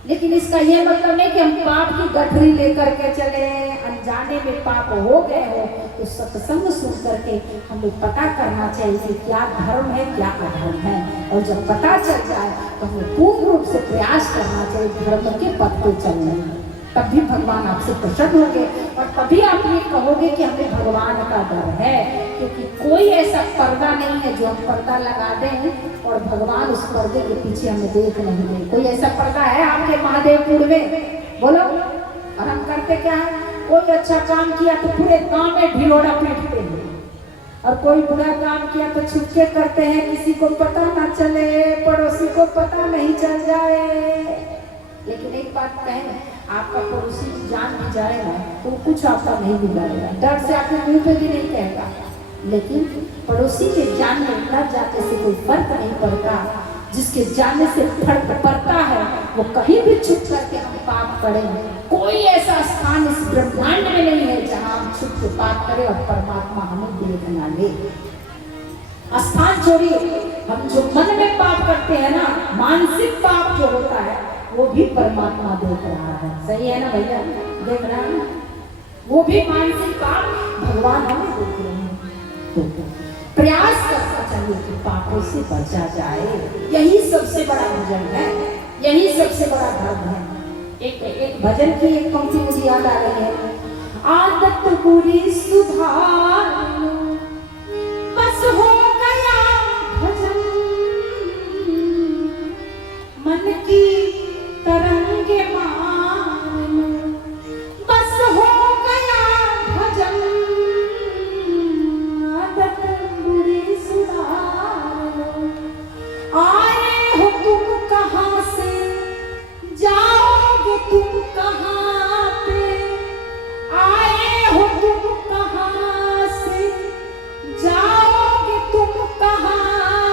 लेकिन इसका यह मतलब नहीं कि हम पाप की गठरी लेकर के चले, अनजाने में पाप हो गए हो तो सत्संग सुन करके हमें पता करना चाहिए कि क्या धर्म है क्या अधर्म है। और जब पता चल जाए तो हमें पूर्ण रूप से प्रयास करना चाहिए धर्म के पथ पे चलने में। तभी भगवान आपसे प्रसन्न होंगे और तभी आप ये कहोगे कि हमें भगवान का डर है। क्योंकि कोई ऐसा पर्दा नहीं है जो हम पर्दा लगा दें और भगवान उस पर्दे के पीछे हमें देख नहीं दे। कोई ऐसा पर्दा है आपके महादेवपुर में? बोलो। और हम करते क्या है? कोई अच्छा काम किया तो पूरे गांव में ढिलोड़ा पीटते हैं, और कोई बुरा काम किया तो छुपके करते हैं, किसी को पता ना चले, पड़ोसी को पता नहीं चल जाए। लेकिन एक बात कहें, आपका पड़ोसी जान भी जाएगा तो कुछ आपका नहीं बिगाड़ेगा, डर से आपके मुंह पे भी नहीं कहेगा। लेकिन पड़ोसी के जानने न जाने से कोई फर्क नहीं पड़ता, जिसके जानने से फर्क पड़ता है वो कहीं भी छुप करके हम पाप करें। कोई ऐसा स्थान इस ब्रह्मांड में नहीं है जहां हम छुप के पाप करें और परमात्मा हमें देख ना ले। स्थान छोड़िए, हम जो मन में पाप करते हैं ना, मानसिक पाप जो होता है वो भी परमात्मा देख रहा है। सही है ना भैया? देख रहा है ना? वो भी मानसिक पाप भगवान हमें देख रहे हैं। तो प्रयास करना चाहिए कि पापों से बचा जाए। यही सबसे बड़ा भजन है, यही सबसे बड़ा धर्म है। एक भजन की एक पंक्ति मुझे याद आ रही है। आदत बुरी सुधार लो, बस हो गया भजन, मन की तरंगे मान लो, बस हो गया भजन, आदत बुरी सुधार लो। आए हो तुम कहाँ से, जाओगे तुम कहाँ पे, आए हो तुम कहाँ से, जाओगे तुम कहाँ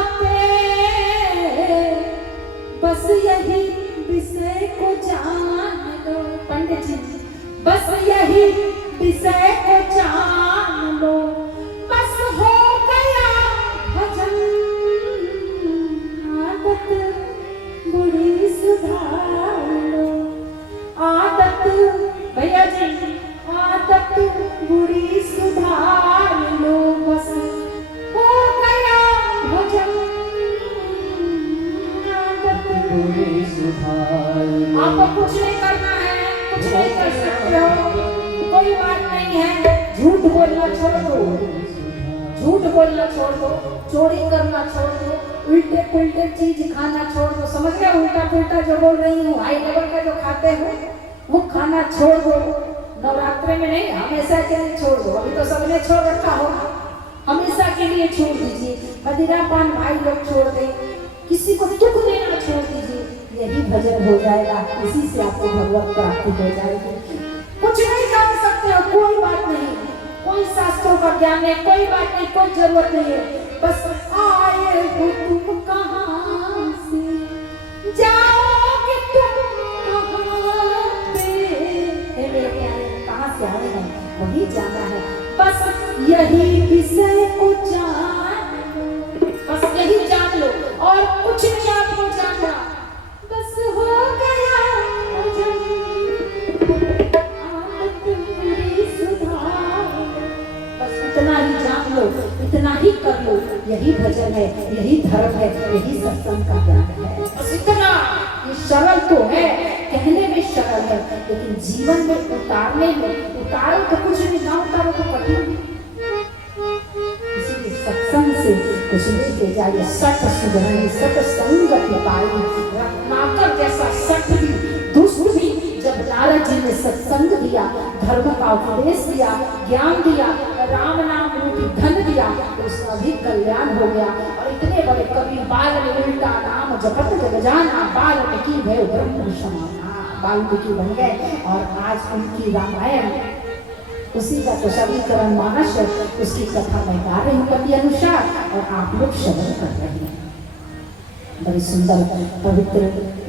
विषय को जान लो, बस हो गया भजन। आदत बुरी सुधार लो, आदत भैया जी, आदत बुरी सुधार लो, बस हो गया भजन। आदत बुरी सुधार लो। आपको कुछ नहीं करना है, कुछ नहीं कर सकते हो, कोई बात नहीं है। झूठ बोलना छोड़ दो, झूठ बोलना छोड़ दो, चोरी करना छोड़ दो, उल्टे पुल्टे चीज खाना छोड़ दो। समझ गए? उल्टा पुल्टा जो बोल रही हूँ, हाई लेवल का जो खाते हो वो खाना छोड़ दो। नवरात्रि में नहीं, हमेशा के लिए छोड़ दो। अभी तो सबने छोड़ रखा हो, हमेशा के लिए छोड़ दीजिए। मदिरा पान भाई लोग छोड़ दें, किसी को दुख देना छोड़ दीजिए। यही भजन हो जाएगा, इसी से आपको भगवत प्राप्ति हो जाएगी। कुछ नहीं जान सकते हो, कोई बात नहीं, कोई शास्त्रों का ज्ञान नहीं, कोई बात नहीं, कोई जरूरत नहीं है। बस आए हो तुम कहाँ से, जाओगे तुम कहाँ पे, कहाँ से आए हैं वही जाना है। बस यही विषय को जान लो, बस यही जान लो और कुछ नहीं आपको जानना। बस हो गया भजन। आदत बुरी सुधार, बस इतना ही जान लो, इतना ही कर लो। यही भजन है, यही धर्म है, यही सत्संग का ज्ञान है। बस इतना। ये सरल तो है, कहने में सरल है, लेकिन जीवन में उतारने में, उतारो तो कुछ नहीं, ना उतारो तो कठिन। इसीलिए सत्संग से कुछ लेके जाइए। सत सुधराई, सत संगत पाई, रत्नाकर जैसा सत भी, दुष्ट भी। जब नारद जी ने सत्संग दिया, धर्म का उपदेश दिया, ज्ञान दिया, राम नाम रूपी धन दिया, तो उसका भी कल्याण हो गया। और इतने बड़े कवि बाल उल्टा नाम जपत जग जाना, बाल्मीकि भय ब्रह्म समाना, बाल्मीकि बन गए। और आज उनकी रामायण, उसी का तो समीकरण मानस है, उसकी कथा मैं गा रही हूँ कवि अनुसार, और आप लोग श्रवण कर रहे हैं। बड़ी सुंदर पवित्र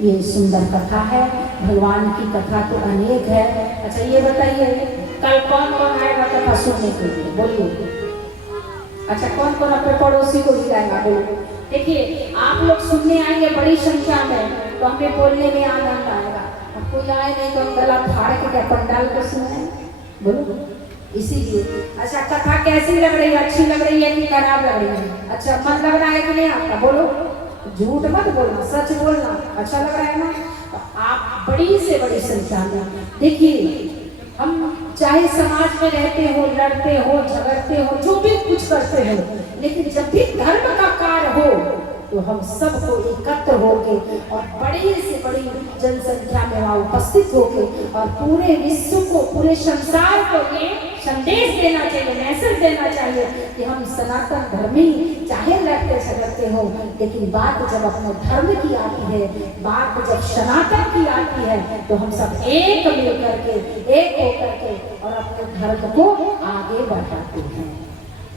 ये सुंदर कथा है। भगवान की कथा तो अनेक है। अच्छा ये बताइए, कल कौन कौन आएगा कथा सुनने के लिए? बोलिए। अच्छा कौन कौन अपने पड़ोसी को बुलाएगा? बोलो। देखिए आप लोग सुनने आएंगे बड़ी संख्या में, तो हमें बोलने में आनंद आएगा। अब कोई आए नहीं तो हम गला फाड़ के क्या पंडाल को सुने? बोलो। इसीलिए अच्छा कथा कैसी लग रही है? अच्छी लग रही है कि खराब लग रही है? अच्छा मन लग रहा है कि नहीं आपका? बोलो, झूठ मत बोलना, सच बोलना। अच्छा लग रहा है ना? तो आप बड़ी से बड़ी संख्या में देखिए, हम चाहे समाज में रहते हो, लड़ते हो, झगड़ते हो, जो भी कुछ करते हो, लेकिन जब भी धर्म का कार्य हो तो हम सबको एकत्र होके और बड़ी से बड़ी जनसंख्या में वहाँ उपस्थित होके और पूरे विश्व को, पूरे संसार को ये संदेश देना चाहिए, मैसेज देना चाहिए कि हम सनातन धर्मी, चाहे लड़ते झगड़ते हो, लेकिन बात जब अपने धर्म की आती है, बात जब सनातन की आती है, तो हम सब एक मिल करके, एक होकर के और अपने धर्म को आगे बढ़ाते हैं।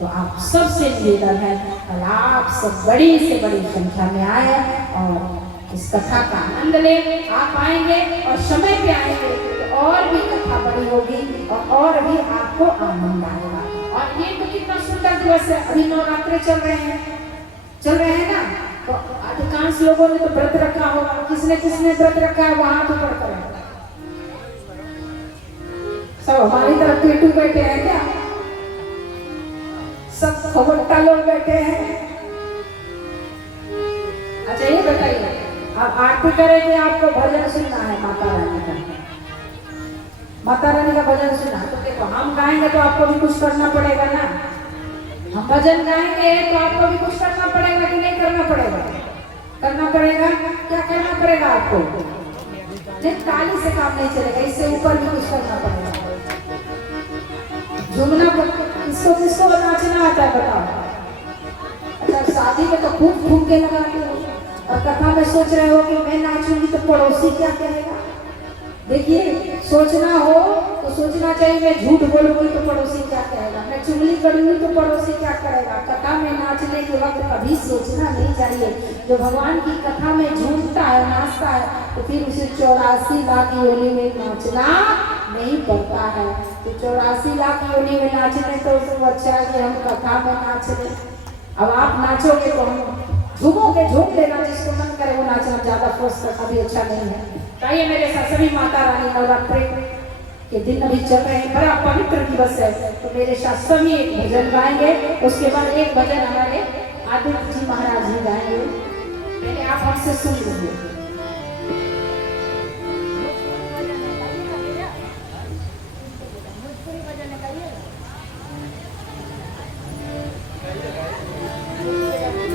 तो आप सबसे निवेदन है, कल आप सब बड़ी से बड़ी संख्या में आए और इस कथा का आनंद ले। आप आएंगे और समय पे आएंगे तो और भी कथा बड़ी होगी और भी आपको आनंद आएगा। और ये तो कितना सुंदर दिवस है। अभी नवरात्रे चल रहे हैं ना, तो अधिकांश लोगों ने तो व्रत रखा होगा। किसने किसने व्रत रखा है वहां तो पढ़कर सब हमारी तरफ पेटू बैठे हैं क्या? सब खबरटा लोग बैठे हैं। अच्छा ये बताइए, अब आरती करेंगे, आपको भजन सुनना है माता रानी का, माता रानी का भजन सुनना। तो देखो हम गाएंगे तो आपको भी कुछ करना पड़ेगा ना। हम भजन गाएंगे तो आपको भी कुछ करना पड़ेगा कि नहीं करना पड़ेगा? करना पड़ेगा। क्या करना पड़ेगा आपको? नहीं, ताली से काम नहीं चलेगा, इससे ऊपर भी कुछ करना पड़ेगा। झूमना, किसको नाचना आता है बताओ? अच्छा शादी में तो खूब घूम के लगाते हो और कथा में सोच रहे हो कि मैं नाचूंगी तो पड़ोसी क्या कहेगा? देखिए सोचना हो तो सोचना चाहिए, मैं झूठ बोलूंगी तो पड़ोसी क्या कहेगा, मैं चुगली करूंगी तो पड़ोसी क्या करेगा। कथा में नाचने के वक्त कभी सोचना नहीं चाहिए। जो भगवान की कथा में झूमता है, नाचता है, तो फिर उसे 84 लाख योनि में नाचना नहीं पड़ता है। तो 84 लाख योनि में नाचने तो उसको अच्छा है कि हम कथा में नाच रहे। अब आप नाचोगे तो हम झूमोगे, झूम लेना, जिसको मन करे वो नाचना, ज्यादा फोर्स करना भी अच्छा नहीं है। ताइए मेरे साथ सभी माता रानी नवरात्रि के दिन अभी चल रहे हैं, बड़ा पवित्र दिवस है, तो मेरे साथ सभी एक भजन गाएंगे, उसके बाद एक भजन हमारे आदित्य जी महाराज जी गाएंगे, पहले आप हमसे सुन लीजिए।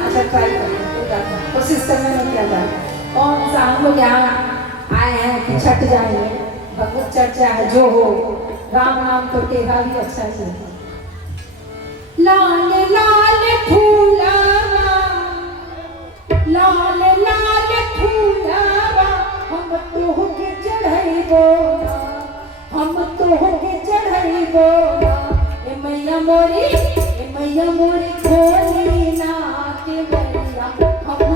अच्छा ट्राई करें, कोशिश करने में क्या जाए। कौन सा हम लोग यहाँ आए हैं कि छठ जाएंगे, भगवत चर्चा है जो हो, राम नाम तो टेढ़ा भी अच्छा से। लाल लाल फूलावा, लाल लाल फूलावा, हम तो के चढ़ाइबो, हम तो के चढ़ाइबो, ए मैया मोरी, ए मैया मोरी खोली ना के मैया हम